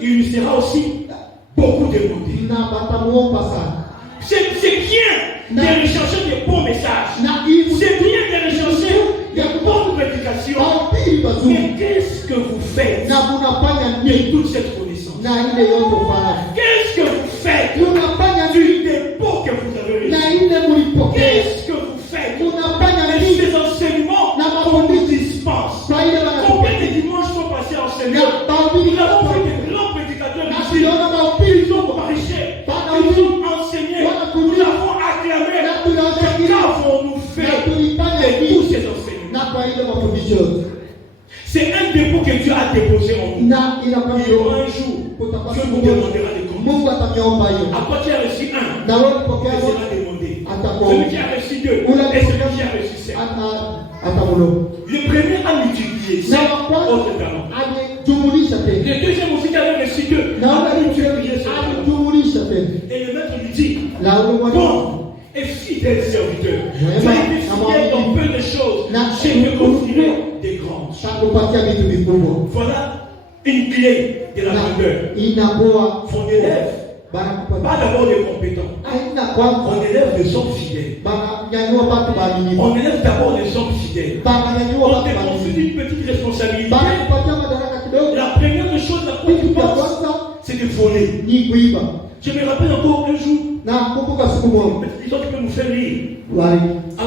il lui sera aussi beaucoup demandé. C'est bien de rechercher des bons messages. C'est bien de rechercher des bonnes prédications. Mais qu'est-ce que vous faites de toute cette connaissance? Qu'est-ce que vous faites du dépôt que vous avez reçu? Qu'est-ce que vous faites de ces enseignements qu'on nous dispense? Combien de dimanches sont passés à enseigner? Nous avons fait des grands prédicateurs ici. Ils ont prêché, ils ont enseigné, nous avons acclamé. Qu'avons-nous fait de tous ces enseignements? C'est un dépôt que Dieu a déposé en nous. Il y aura un jour, Dieu nous demandera des comptes. À quoi tu as reçu un, il sera demandé. Celui qui a reçu deux, et celui qui a reçu sept. Le premier a multiplié, c'est autre talent. Le deuxième aussi qui avait reçu deux, a multiplié ce talent. Et le maître lui dit, bon et fidèle serviteur, tu as été fidèle dans peu de choses, je te confierai des grandes. Voilà une clé de la grandeur. On élève pas d'abord des compétents. On élève des hommes fidèles. On élève d'abord des hommes fidèles. On te confie une petite responsabilité. La première des choses, la première tu penses, c'est de voler. Je me rappelle encore un jour, ils ont pu nous faire rire. À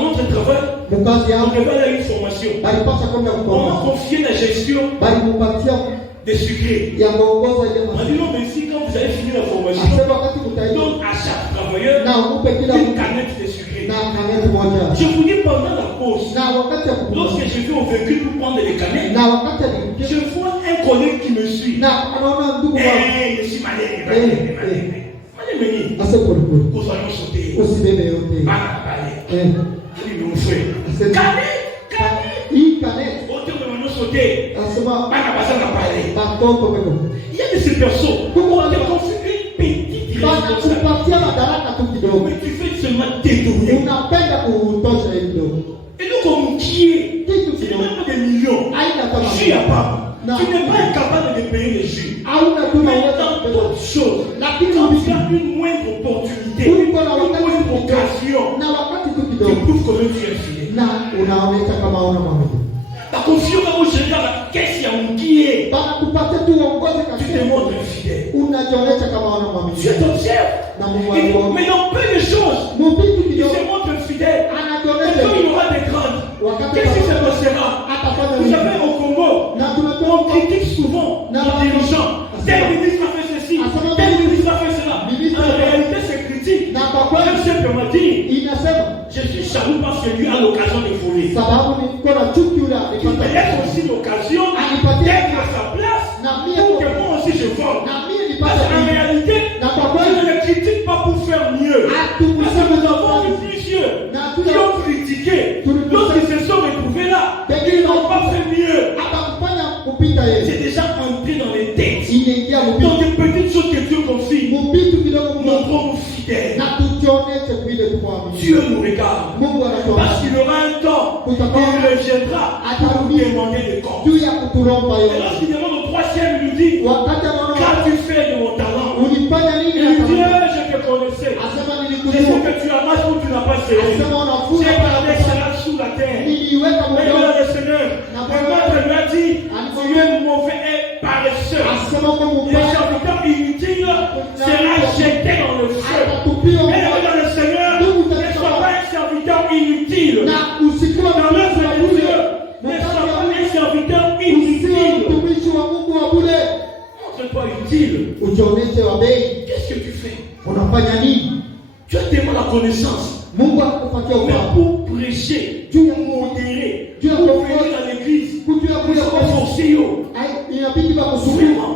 notre travail, on devait aller à une formation. On m'a confié la gestion des sucrés. On m'a dit non, mais si quand vous avez fini la formation, donc à chaque travailleur une canette de sucrés. Je vous dis pendant la pause, lorsque je vais au véhicule pour prendre les canettes, je vois un collègue qui me suit. Je suis malade. Nous allons sauter. Mon frère. Canette. Autour de nous sauter. Il y a de ces personnes qui ont confie une petite responsabilité. Mais tu fais seulement détourner. Et donc on qui est, c'est même pas des millions. Je suis capable. Tu n'es pas incapable de payer les jus. Mais dans toute chose, quand tu as une moindre opportunité, une moindre occasion, tu prouves que tu es fidèle. La confusion va vous gérer la caisse à un guier. Tu te montres fidèle. Tu t'observes. Mais dans peu de choses, tu te montres fidèle. Et quand il y aura des grandes, qu'est-ce qui se passera? Vous savez, au Congo, on critique souvent les dirigeants. Tel ministre a fait ceci, tel ministre a fait cela. En réalité, c'est critique. Même simplement dire, je suis jaloux parce que lui a l'occasion de voler. Il me laisse aussi l'occasion d'être à sa place pour que moi aussi je vole. Parce qu'en réalité, je ne le critique pas pour faire mieux. Parce que nous avons eu plusieurs qui ont critiqué. Lorsqu'ils se sont retrouvés là, ils n'ont pas fait mieux. C'est déjà entré dans les têtes. Dans des petites choses que Dieu confie. Montrons-nous fidèles. Dieu nous regarde. Parce qu'il aura un temps où il reviendra pour nous demander des comptes. Et lorsqu'il demande au troisième, il lui dit, qu'as-tu fait de mon talent? Il dit, je te connaissais. C'est ce que tu amasses ou tu n'as pas servi. J'ai gardé cela sous la terre. Mais là, le Seigneur, le maître lui a dit, tu es mauvais et paresseux. Les serviteurs inutiles sera jeté dans le feu. Mais dans le Seigneur, ne sois pas un serviteur inutile. Dans l'œuvre de Dieu, ne sois pas un serviteur inutile. Montre-toi utile. Qu'est-ce que tu fais? Tu as tellement la connaissance. Mais pour prêcher, pour modérer, pour venir à l'église, pour renforcer. Vraiment.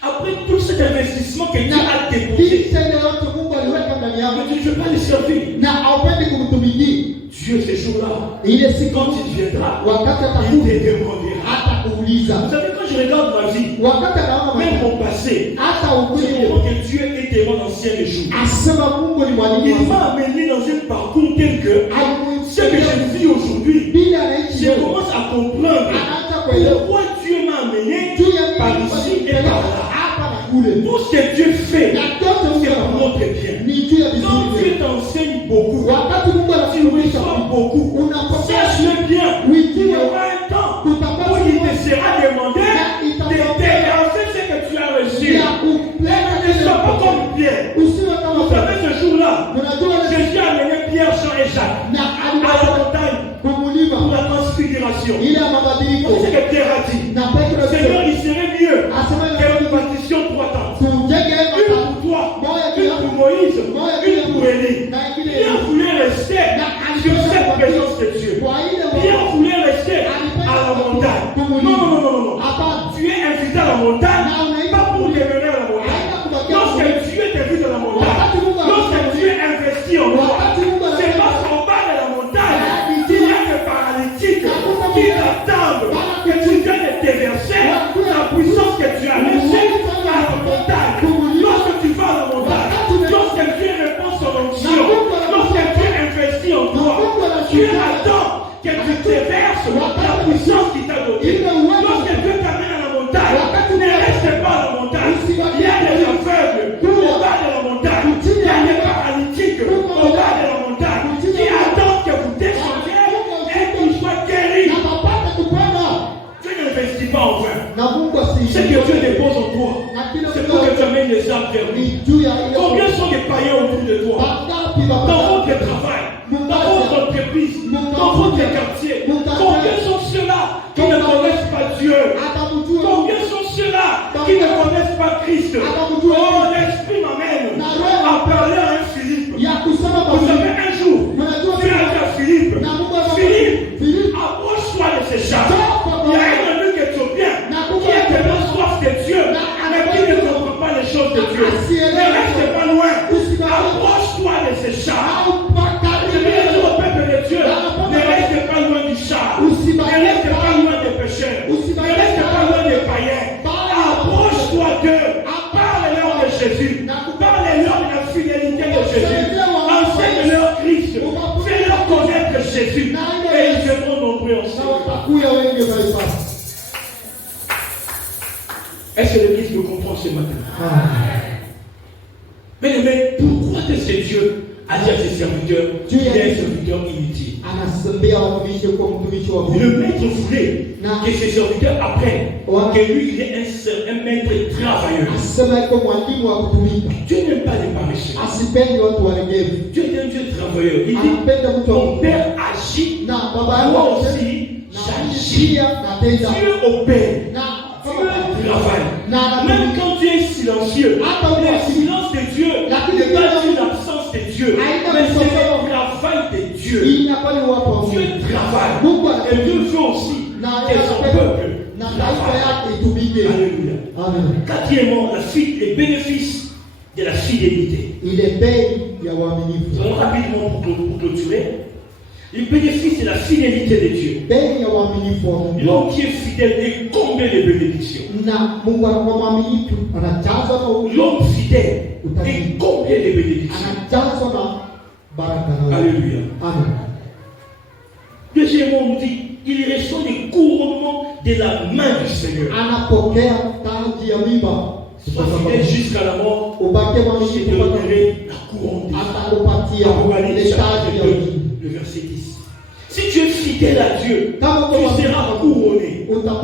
Après tout cet investissement que Dieu a déposé, mais tu ne veux pas les servir. Dieu, ces jours-là, quand il viendra, il te demandera. Vous savez, quand je regarde ma vie, même mon passé, je comprends que Dieu est tellement ancien des jours. Il m'a amené dans un parcours tel que ce que je vis aujourd'hui, je commence à comprendre pourquoi Dieu m'a amené par ici et par là. Tout ce que Dieu fait, c'est pour notre bien. Quand Dieu t'enseigne beaucoup, tu reçois beaucoup, sache-le bien, il y aura un temps où il te sera demandé de déverser ce que tu as reçu. Ne sois pas comme Pierre. Vous savez, ce jour-là, Jésus a amené Pierre, Jean et Jacques à la montagne pour la transfiguration. C'est ce que Pierre a dit. Seigneur, il serait mieux que nous bâtissions 3 tentes. Une pour toi, une pour Moïse, une pour Élie. Pierre voulait rester sur cette présence de Dieu. Pierre voulait rester à la montagne. Non. Tu es invité à la montagne, pas pour demeurer à la montagne. Lorsque Dieu t'invite à la montagne, lorsque Dieu investit en toi, c'est parce qu'en bas de la montagne, il y a des paralytiques qui t'attendent que tu viennes de déverser la puissance que tu as reçue à la montagne. Lorsque tu vas à la montagne, lorsque Dieu répond son onction, lorsque Dieu investit en toi, Dieu attend que tu déverses la puissance qui t'a donnée. Lorsque Dieu t'amène à la montagne, ne reste pas à la montagne. Il y a des aveugles au bas de la montagne. Il y a des paralytiques au bas de la montagne qui attendent que vous descendiez et qu'ils soient guéris. Dieu n'investit pas en vain. Ce que Dieu dépose en toi, c'est pour que tu amènes les âmes vers lui. Combien sont des païens autour de toi? Dans votre travail, dans votre entreprise, dans votre quartier. Combien sont ceux-là qui ne connaissent pas Dieu? Combien sont ceux-là qui ne connaissent pas Christ? Oh, l'Esprit m'amène à parler à un Philippe. Vous savez, un jour, Dieu a dit à Philippe, Philippe, approche-toi de ces chats. Il y a un homme éthiopien qui a tellement soif de Dieu, mais qui ne comprend pas les choses de Dieu. Ne reste pas loin. Approche-toi de ces chats. Je vais dire au peuple de Dieu, ne reste pas loin du chat. Ne reste pas loin des pécheurs. Ne reste pas loin des païens. Approche-toi d'eux. Parle-leur de Jésus. Parle-leur de la fidélité de Jésus. Enseigne-leur Christ. Fais-leur connaître Jésus. Et ils seront nombreux ensemble. Est-ce que l'Église me comprend ce matin? Mais pourquoi est-ce que Dieu a dit à ses serviteurs qu'il est un serviteur inutile? Le maître voulait que ses serviteurs apprennent que lui il est un maître travailleur. Dieu n'aime pas les paresseux. Dieu est un Dieu travailleur. Il dit, ton Père agit, moi aussi j'agis. Dieu opère. Dieu travaille. Même quand Dieu est silencieux, le silence de Dieu n'est pas une absence de Dieu, mais c'est le travail de Dieu. Dieu travaille. Et Dieu veut aussi que son peuple travaille. Alléluia. Quatrièmement, les bénéfices de la fidélité. Nous allons rapidement pour clôturer. Les bénéfices de la fidélité de Dieu. L'homme qui est fidèle est comblé de bénédictions. L'homme fidèle est comblé de bénédictions. Alléluia. Deuxièmement, on nous dit il reçoit des couronnements de la main du Seigneur. Sois fidèle jusqu'à la mort, je te donnerai la couronne. Apocalypse chapitre 2, le verset 10. Si tu es fidèle à Dieu, tu seras couronné, tu seras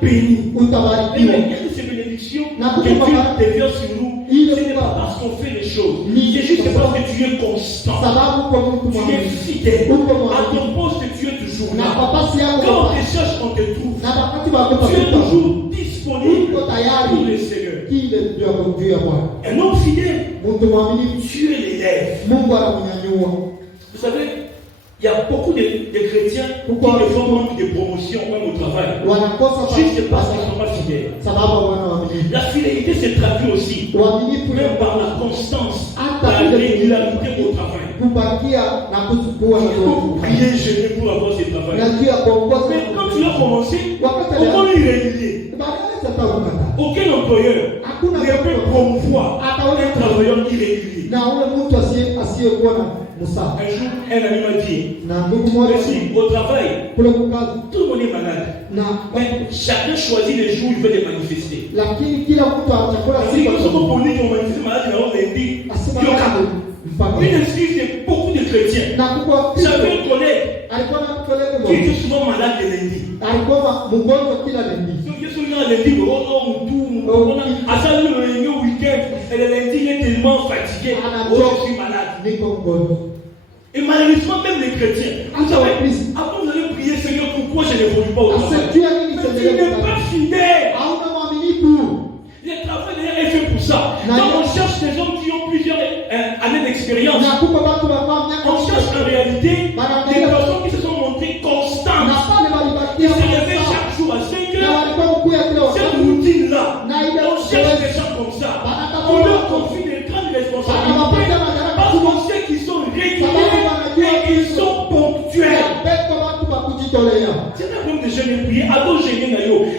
béni. Et il y a de ces bénédictions que Dieu déverse sur nous. Ce n'est pas parce qu'on fait les choses, c'est juste parce que tu es constant. Tu es fidèle. À ton poste, tu es toujours là. Quand on te cherche, on te trouve. Tu es toujours disponible pour le Seigneur. Un homme fidèle Dieu l'élève. Vous savez, il y a beaucoup de chrétiens qui ne font manque de promotion même au travail. Juste parce qu'ils ne sont pas fidèles. La fidélité se traduit aussi même par la constance, la régularité au travail. Il faut prier, jeûner pour avoir ce travail. Mais quand tu as commencé, comment il est régulier? Aucun employeur ne peut promouvoir un travailleur irrégulier. Un jour, un ami m'a dit, merci, au travail, tout le monde est malade. Mais chacun choisit les jours où il veut les manifester. Une excuse de beaucoup de chrétiens. J'avais un collègue qui était souvent malade le lundi. Et le lundi, il est tellement fatigué. Oh, je suis malade. Et malheureusement, même les chrétiens, vous savez, avant vous allez prier, Seigneur, pourquoi je n'évolue pas au travail? Tu n'es pas fidèle. Le travail est fait pour ça. Quand on cherche des hommes qui ont plusieurs années d'expérience, on cherche en réalité des personnes qui se sont montrées constantes. Ils se réveillent chaque jour à 5 heures. Cette routine-là, on cherche des gens comme ça. On leur confie de grandes responsabilités parce qu'on sait qu'ils sont réguliers et qu'ils sont ponctuels. C'est un problème de jeûner et prier.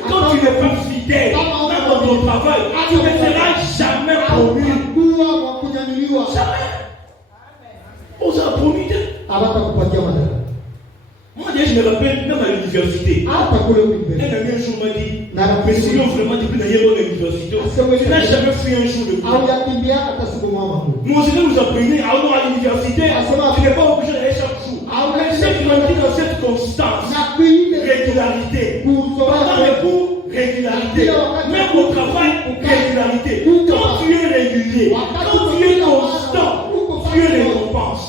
Quand tu n'es pas fidèle dans ton travail, tu ne seras jamais promu. Jamais. On s'est promis. Moi, je me rappelle, même à l'université, un ami un jour m'a dit, mais sinon vraiment, depuis d'ailleurs à l'université, tu n'as jamais fui un jour de cours. Nous aussi, nous apprenons à l'université, tu n'es pas obligé d'aller chaque jour. Mais c'est grandi dans cette constance, régularité. Pendant les cours, régularité. Même au travail, régularité. Quand tu es régulier, quand tu es constant, tu es récompense.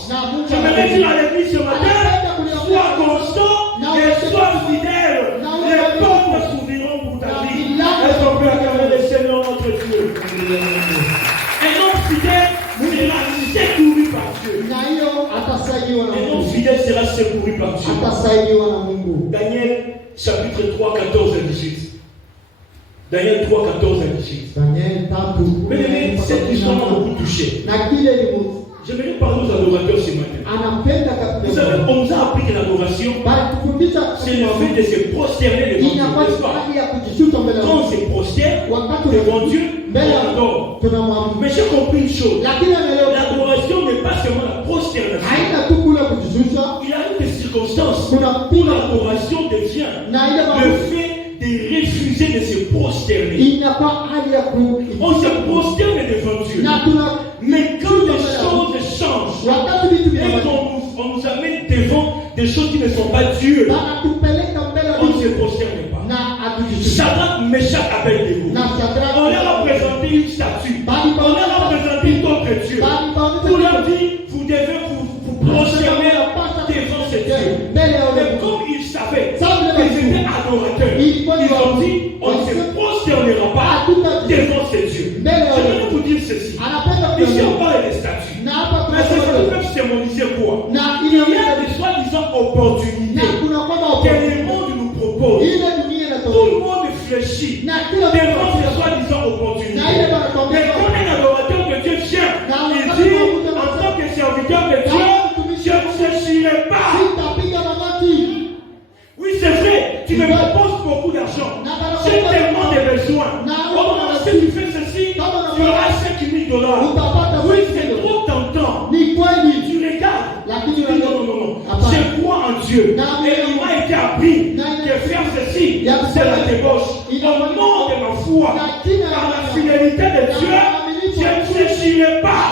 J'aimerais dire à l'église ce matin, sois constant et sois fidèle. Les portes s'ouvriront pour ta vie. Est-ce qu'on peut acclamer le Seigneur notre Dieu? Un homme fidèle sera secouru par Dieu. Un homme fidèle sera secouru par Dieu. Daniel chapitre 3, 14 et 18. Daniel 3, 14 et 18. Mais cette histoire m'a beaucoup touché. J'aimerais parler aux adorateurs ce matin. Vous savez, on nous a appris que l'adoration, c'est le fait de se prosterner devant Dieu. Quand on se prosterne devant Dieu, on adore. Mais j'ai compris une chose. L'adoration n'est pas seulement la prosternation. Il y a des circonstances où l'adoration devient le fait de refuser de se prosterner. On se prosterne devant Dieu. Mais quand les choses changent et qu'on nous amène devant des choses qui ne sont pas Dieu, on ne se prosterne pas. Shadrach, Meshach, Abednego, on leur a présenté une statue, on leur a présenté d'autres dieux, pour leur dire, vous devez vous prosterner devant ces dieux. Mais comme ils savaient qu'ils étaient adorateurs, ils ont dit, on ne se prosternera pas devant ces dieux. Je vais vous dire ceci. Ici on parle des statues. Mais ces statues peuvent symboliser quoi? Il y a des soi-disant opportunités que le monde nous propose. Tout le monde fléchit devant ces soi-disant opportunités. Mais quand un adorateur de Dieu vient, il dit en tant que serviteur de Dieu, je ne fléchirai pas. Oui, c'est vrai, tu me proposes beaucoup d'argent. J'ai tellement de besoins. Si tu fais ceci, tu auras $5 000. Oui, c'est trop tentant. Tu regardes. Tu dis non. Je crois en Dieu. Et il m'a été appris que faire ceci, c'est la débauche. Au nom de ma foi, par la fidélité de Dieu, je ne fléchirai pas.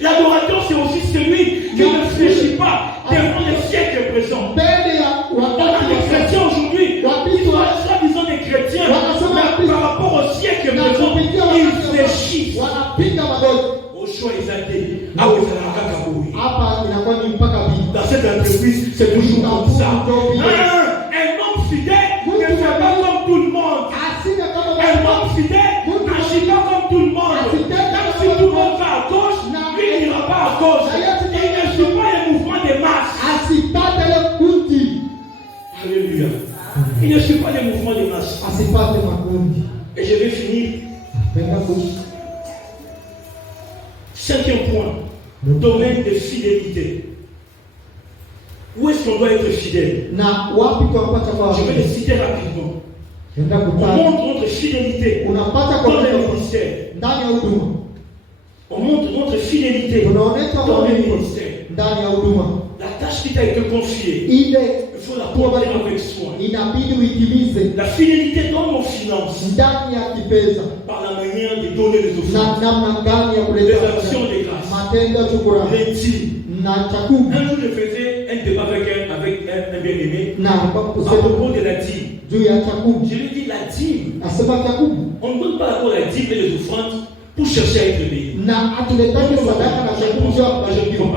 L'adorateur, c'est aussi celui qui ne fléchit pas devant les siècles présents. On a des chrétiens aujourd'hui, ils sont soi-disant des chrétiens, mais par rapport au siècle présent, ils fléchissent. Au choix exalté, dans cette entreprise, c'est toujours comme ça. Un homme fidèle ne fait pas comme tout le monde. Un homme fidèle n'agit pas comme tout le monde. Et je vais finir. 5e point, le domaine de fidélité. Où est-ce qu'on doit être fidèle? Je vais les citer rapidement. On montre notre fidélité dans le ministère. On montre notre fidélité dans le ministère. La tâche qui t'a été confiée, il faut la porter avec soin. La fidélité dans nos finances, par la manière de donner les offrandes, les actions de grâce, les dîmes. Un jour, je faisais un débat avec un bien-aimé à propos de la dîme. Je lui dis la dîme. On ne donne pas encore la dîme et les offrandes pour chercher à être béni. Je ne dis pas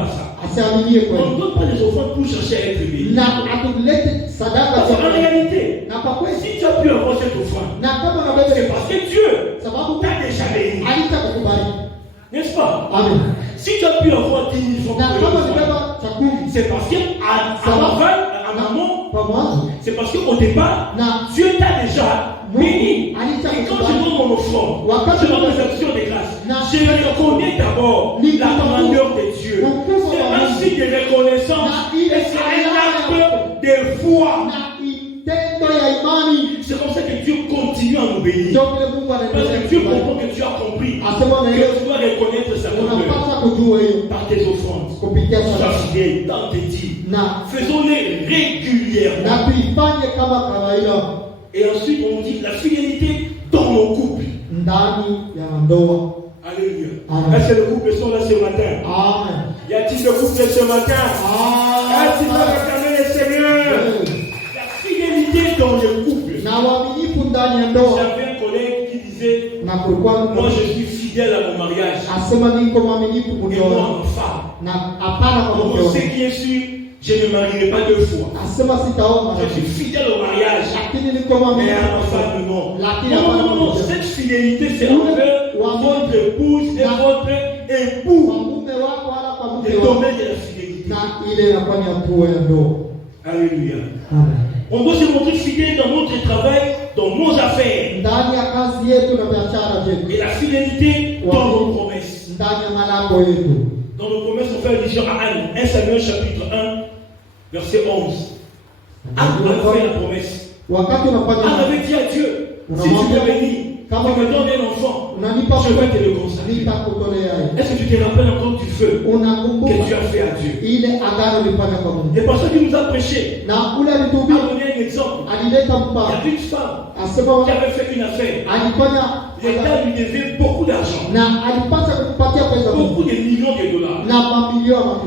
ça. On ne donne pas les offrandes pour chercher à être béni. En réalité, si tu as pu avoir cette offrande, c'est parce que Dieu t'a déjà béni. N'est-ce pas? Amen. Si tu as pu avoir 10 000 francs, c'est parce qu'en amont, c'est parce qu'au départ, Dieu t'a déjà béni. Et quand je donne mon offrande, je donne mes actions de grâce, je reconnais d'abord la grandeur de Dieu. C'est un signe de reconnaissance et c'est un acte de foi. C'est comme ça que Dieu continue à nous bénir. Parce que Dieu comprend que tu as compris que tu dois reconnaître sa grandeur par tes offrandes. Sois fidèle dans tes dîmes. Faisons-les régulièrement. Et ensuite, on dit la fidélité dans nos couples. Alléluia. Est-ce que les couples sont là ce matin? Amen. Y a-t-il des couples ce matin? Amen. Est-ce qu'ils doivent réclamer le Seigneur? La fidélité dans le couple. J'avais un collègue qui disait, moi je suis fidèle à mon mariage. Et moi à ma femme. Donc on sait qui est sûr, je ne marierai pas 2 fois. Je suis fidèle au mariage. Mais à ma femme, non. Non. Cette fidélité, c'est envers votre épouse et votre époux. Le domaine de la fidélité. Alléluia. On doit se montrer fidèle dans notre travail, dans nos affaires. Et la fidélité dans nos promesses. Dans nos promesses, on fait allusion à Anne. 1 Samuel chapitre 1, verset 11. Anne avait fait la promesse. Anne avait dit à Dieu, si tu me bénis, tu me donnes un enfant, je vais te le consacrer. Est-ce que tu te rappelles encore du feu que tu as fait à Dieu? Et parce qu'il nous a prêché, a donné un exemple. Il y a une femme qui avait fait une affaire. L'État lui devait beaucoup d'argent. Beaucoup de millions de dollars.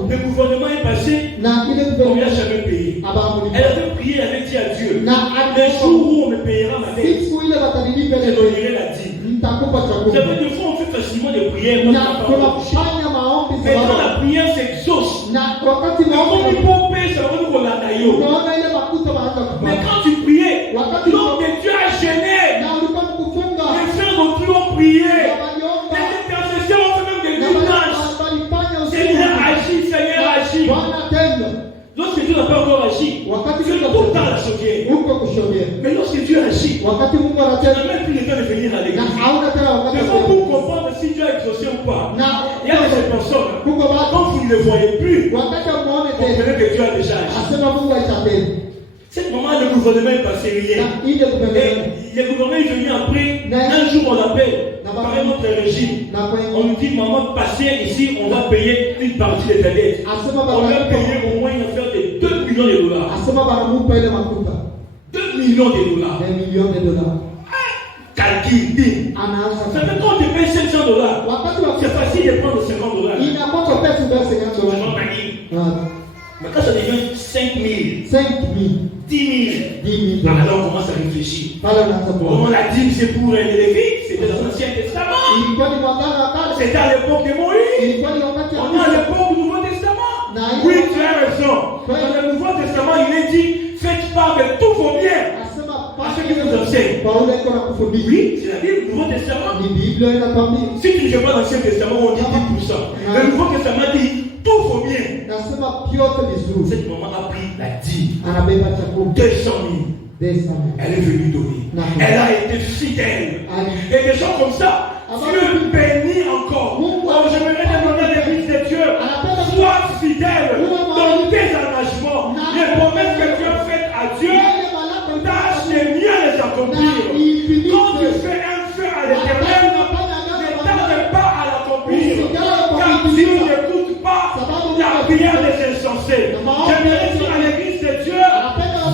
Le gouvernement est passé, on ne l'a jamais payé. Elle avait prié, elle avait dit à Dieu, le jour où on me payera ma dette, je donnerai la dîme. C'est vrai, des fois on fait facilement des prières. Mais quand la prière s'exauce, comme il faut payer, ça va nous relater. Mais quand tu priais, l'homme de Dieu a gêné. Les frères ont toujours prié. Les intercesseurs ont fait même des nuages. Seigneur agit, Seigneur agit. Lorsque Dieu n'a pas encore agi, tu es tout le temps à la chaudière. Mais lorsque Dieu agit, tu n'as même plus le temps de venir à l'église. Mais pour comprendre si Dieu a exaucé ou pas, il y a des personnes, quand vous ne les voyez plus, vous comprenez que Dieu a déjà agi. Cette moment, le gouvernement est passé rien. Et le gouvernement est venu après. Un jour, on l'appelle par notre régime. On nous dit, maman, passez ici, on va payer une partie de ta dette. On va payer au moins une affaire de 2 millions de dollars. 2 millions de dollars. Calcul. Ça fait quand tu payes 700 dollars. C'est facile de prendre 50 dollars. Mais quand ça devient 5 000, 10 000, alors on commence à réfléchir. Comment la dîme c'est pour un Lévite? C'était dans l'Ancien Testament. C'était à l'époque de Moïse. On est à l'époque du Nouveau Testament. Oui, tu as raison. Dans le Nouveau Testament, il est dit, faites part de tous vos biens à ceux qui vous enseignent. Oui, c'est la Bible, le Nouveau Testament. Si tu ne fais pas l'Ancien Testament, on dit 10%. Le Nouveau Testament dit tout vos biens. Cette maman a pris la dîme. 200 000. Elle est venue donner. Elle a été fidèle. Et des gens comme ça, Dieu bénit encore. Alors je me demander à l'église de Dieu, sois fidèle dans tes engagements. Les promesses que tu as faites à Dieu, tâche de mieux les accomplir. Quand tu fais un feu à l'Éternel, ne tarde pas à l'accomplir. Car Dieu n'écoute pas la prière des insensés. J'aimerais dire à l'église de Dieu,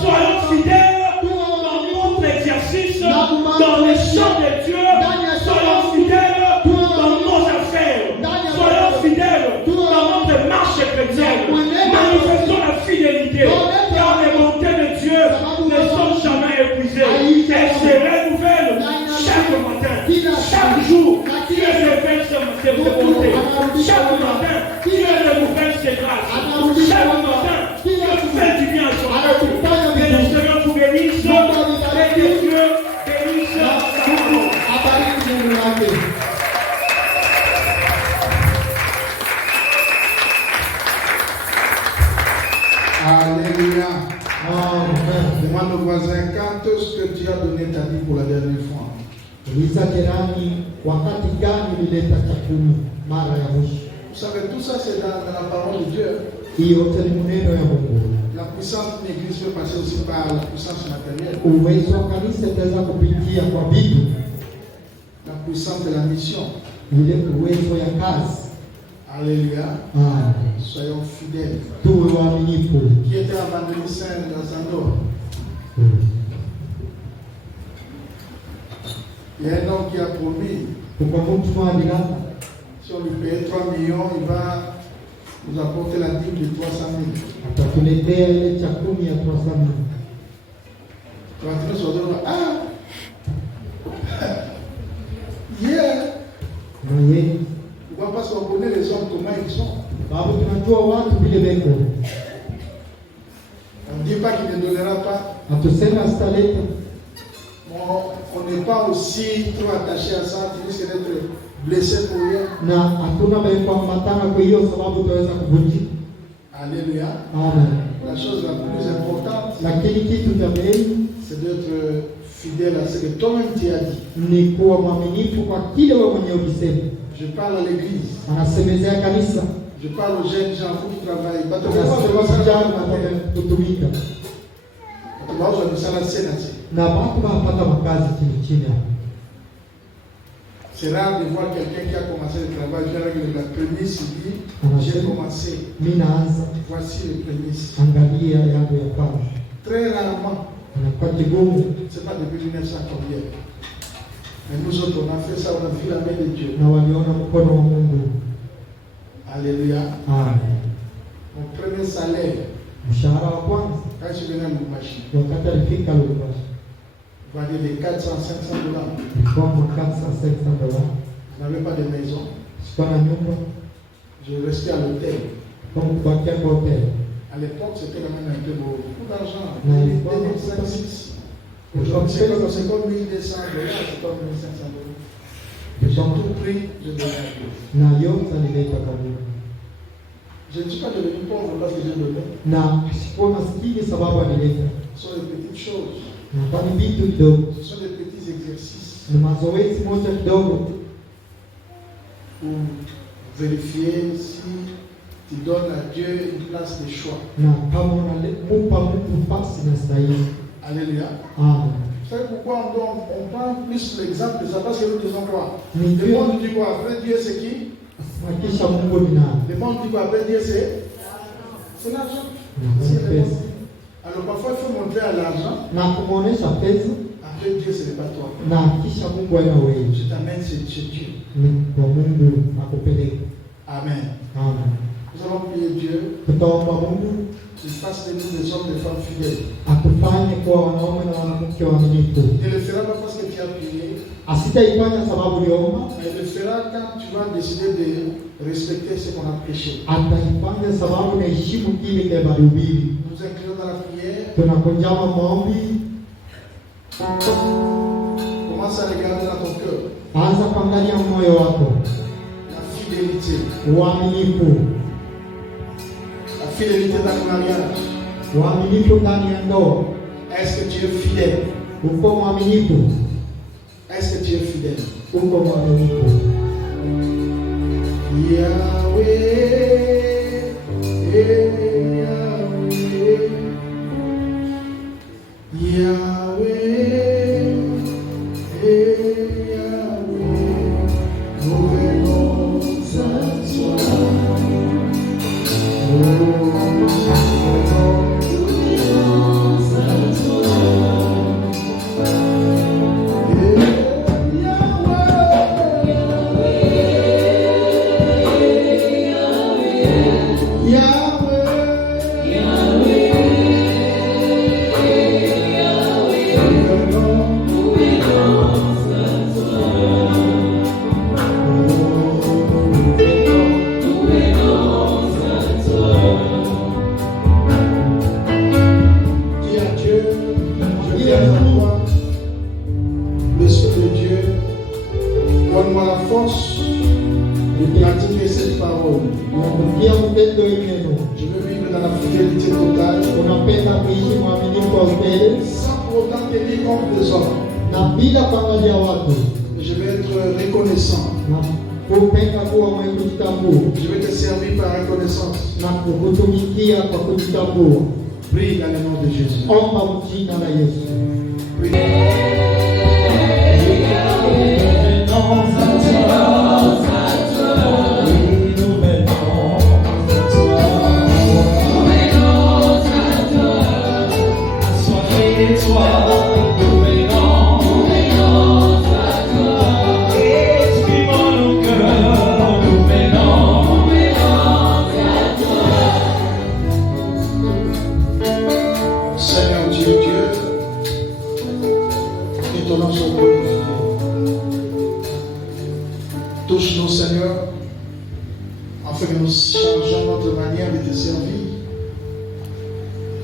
soyons fidèles dans notre exercice, dans les champs de Dieu. Soyons fidèles dans nos affaires. Soyons fidèles dans notre marche chrétienne. Manifestons la fidélité. Car les montées de Dieu ne sont jamais épuisées. Elles se renouvellent chaque matin, chaque jour. Dieu révèle ses bontés. Chaque matin, Dieu renouvelle ses grâces. Chaque matin, Dieu fait du bien à son peuple. Que le Seigneur vous bénisse. Et que Dieu bénisse sa parole. Alléluia. Demande au voisin, quand est-ce que tu as donné ta vie pour la dernière fois? Uliza jirani, wakati gani ulileta chakula mara ya mwisho? Vous savez, tout ça c'est dans la parole de Dieu. Hiyo yote ni maneno ya Mungu. La puissance de l'église peut passer aussi par la puissance matérielle. Uwezo wa kanisa utaweza kupitia kwa vitu. La puissance de la mission. Ile uwezo ya kazi. Alléluia. Soyons fidèles. Tuwe waaminifu. Qui était abandonné saint dans un dos. Il y a un homme qui a promis. Si on lui paye 3 millions, il va nous apporter la dîme de 300 000. Hier, on va pas se reconnaître les hommes comment ils sont. On ne dit pas qu'il ne donnera pas. On n'est pas aussi trop attaché à ça, tu risques d'être blessé pour rien. Alléluia. La chose la plus importante, c'est d'être fidèle à ce que toi-même tu as dit. Je parle à l'église. Je parle aux jeunes gens qui travaillent. C'est rare de voir quelqu'un qui a commencé le travail. Je dirais que la prémisse dit, j'ai commencé. Voici le prémisse. Très rarement. Ce n'est pas depuis 1900 combien. Mais nous autres, on a fait ça, on a vu la main de Dieu. Alléluia. Mon premier salaire, quand je venais à Lubumbashi, on va dire les 400-500 $. Je n'avais pas de maison. Je restais à l'hôtel. À l'époque, c'était quand même un peu beaucoup d'argent. 2005-2006. Aujourd'hui, c'est comme 1 200 $, c'est comme 1 500 $. J'ai tout pris, je donnais à Dieu. Je ne suis pas devenu pauvre parce que j'ai donné. Ce sont des petites choses. Ce sont des petits exercices pour vérifier si tu donnes à Dieu une place de choix. Alléluia. Vous savez pourquoi on prend plus l'exemple de ça? Parce que nous disons quoi? Le monde dit quoi? Après Dieu c'est qui? Le monde dit quoi? Après Dieu c'est l'argent. Alors parfois il faut montrer à l'argent. Après Dieu ce n'est pas toi. Je t'amène chez Dieu. Amen. Nous allons prier Dieu. Qu'il fasse de nous des hommes et des femmes fidèles. Il ne le fera pas parce que tu as prié. Il le fera quand tu vas décider de respecter ce qu'on a prêché. Nous inclinons dans la prière. Commence à regarder dans ton cœur. La fidélité. La fidélité dans ton mariage. Est-ce que tu es fidèle? Est-ce que tu es fidèle? Yahweh, Yahweh, nous venons à toi. Donne-moi la force de pratiquer cette parole. Je veux vivre dans la fidélité totale. Sans pour autant tenir compte des hommes. Je vais être reconnaissant. Je vais te servir par reconnaissance. Prie dans le nom de Jésus. Seigneur Dieu, que ton nom soit glorifié. Touche-nous, Seigneur, afin que nous changeons notre manière de te servir,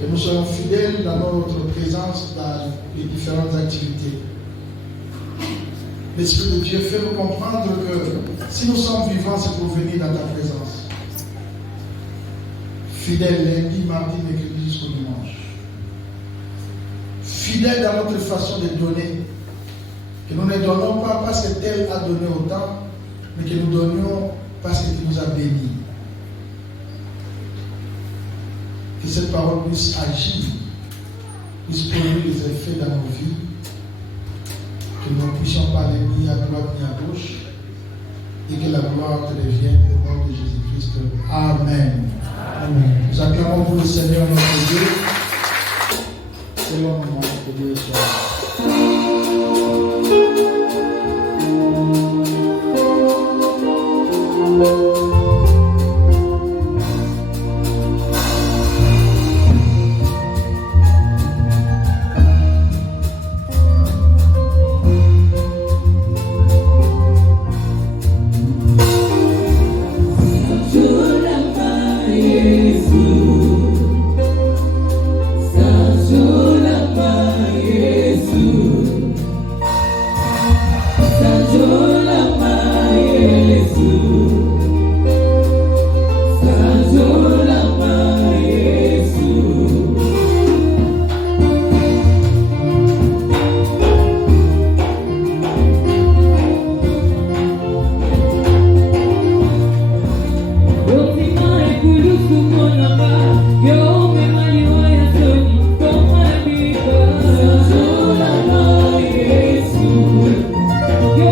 que nous soyons fidèles dans notre présence dans les différentes activités. L'Esprit de Dieu fait nous comprendre que si nous sommes vivants, c'est pour venir dans ta présence. Fidèles lundi, mardi, mercredi jusqu'au dimanche. Fidèles dans notre façon de donner. Que nous ne donnons pas parce que tel a donné autant, mais que nous donnions parce que tu nous as bénis. Que cette parole puisse agir, puisse produire des effets dans nos vies. Que nous ne puissions pas aller ni à droite ni à gauche. Et que la gloire te revienne au nom de Jésus-Christ. Amen. Amen. Nous acclamons pour le Seigneur notre Dieu. C'est le moment de Dieu soit. Yo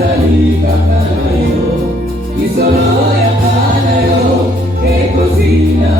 Nazali kakanayo, isolo ya kanayo, ekosina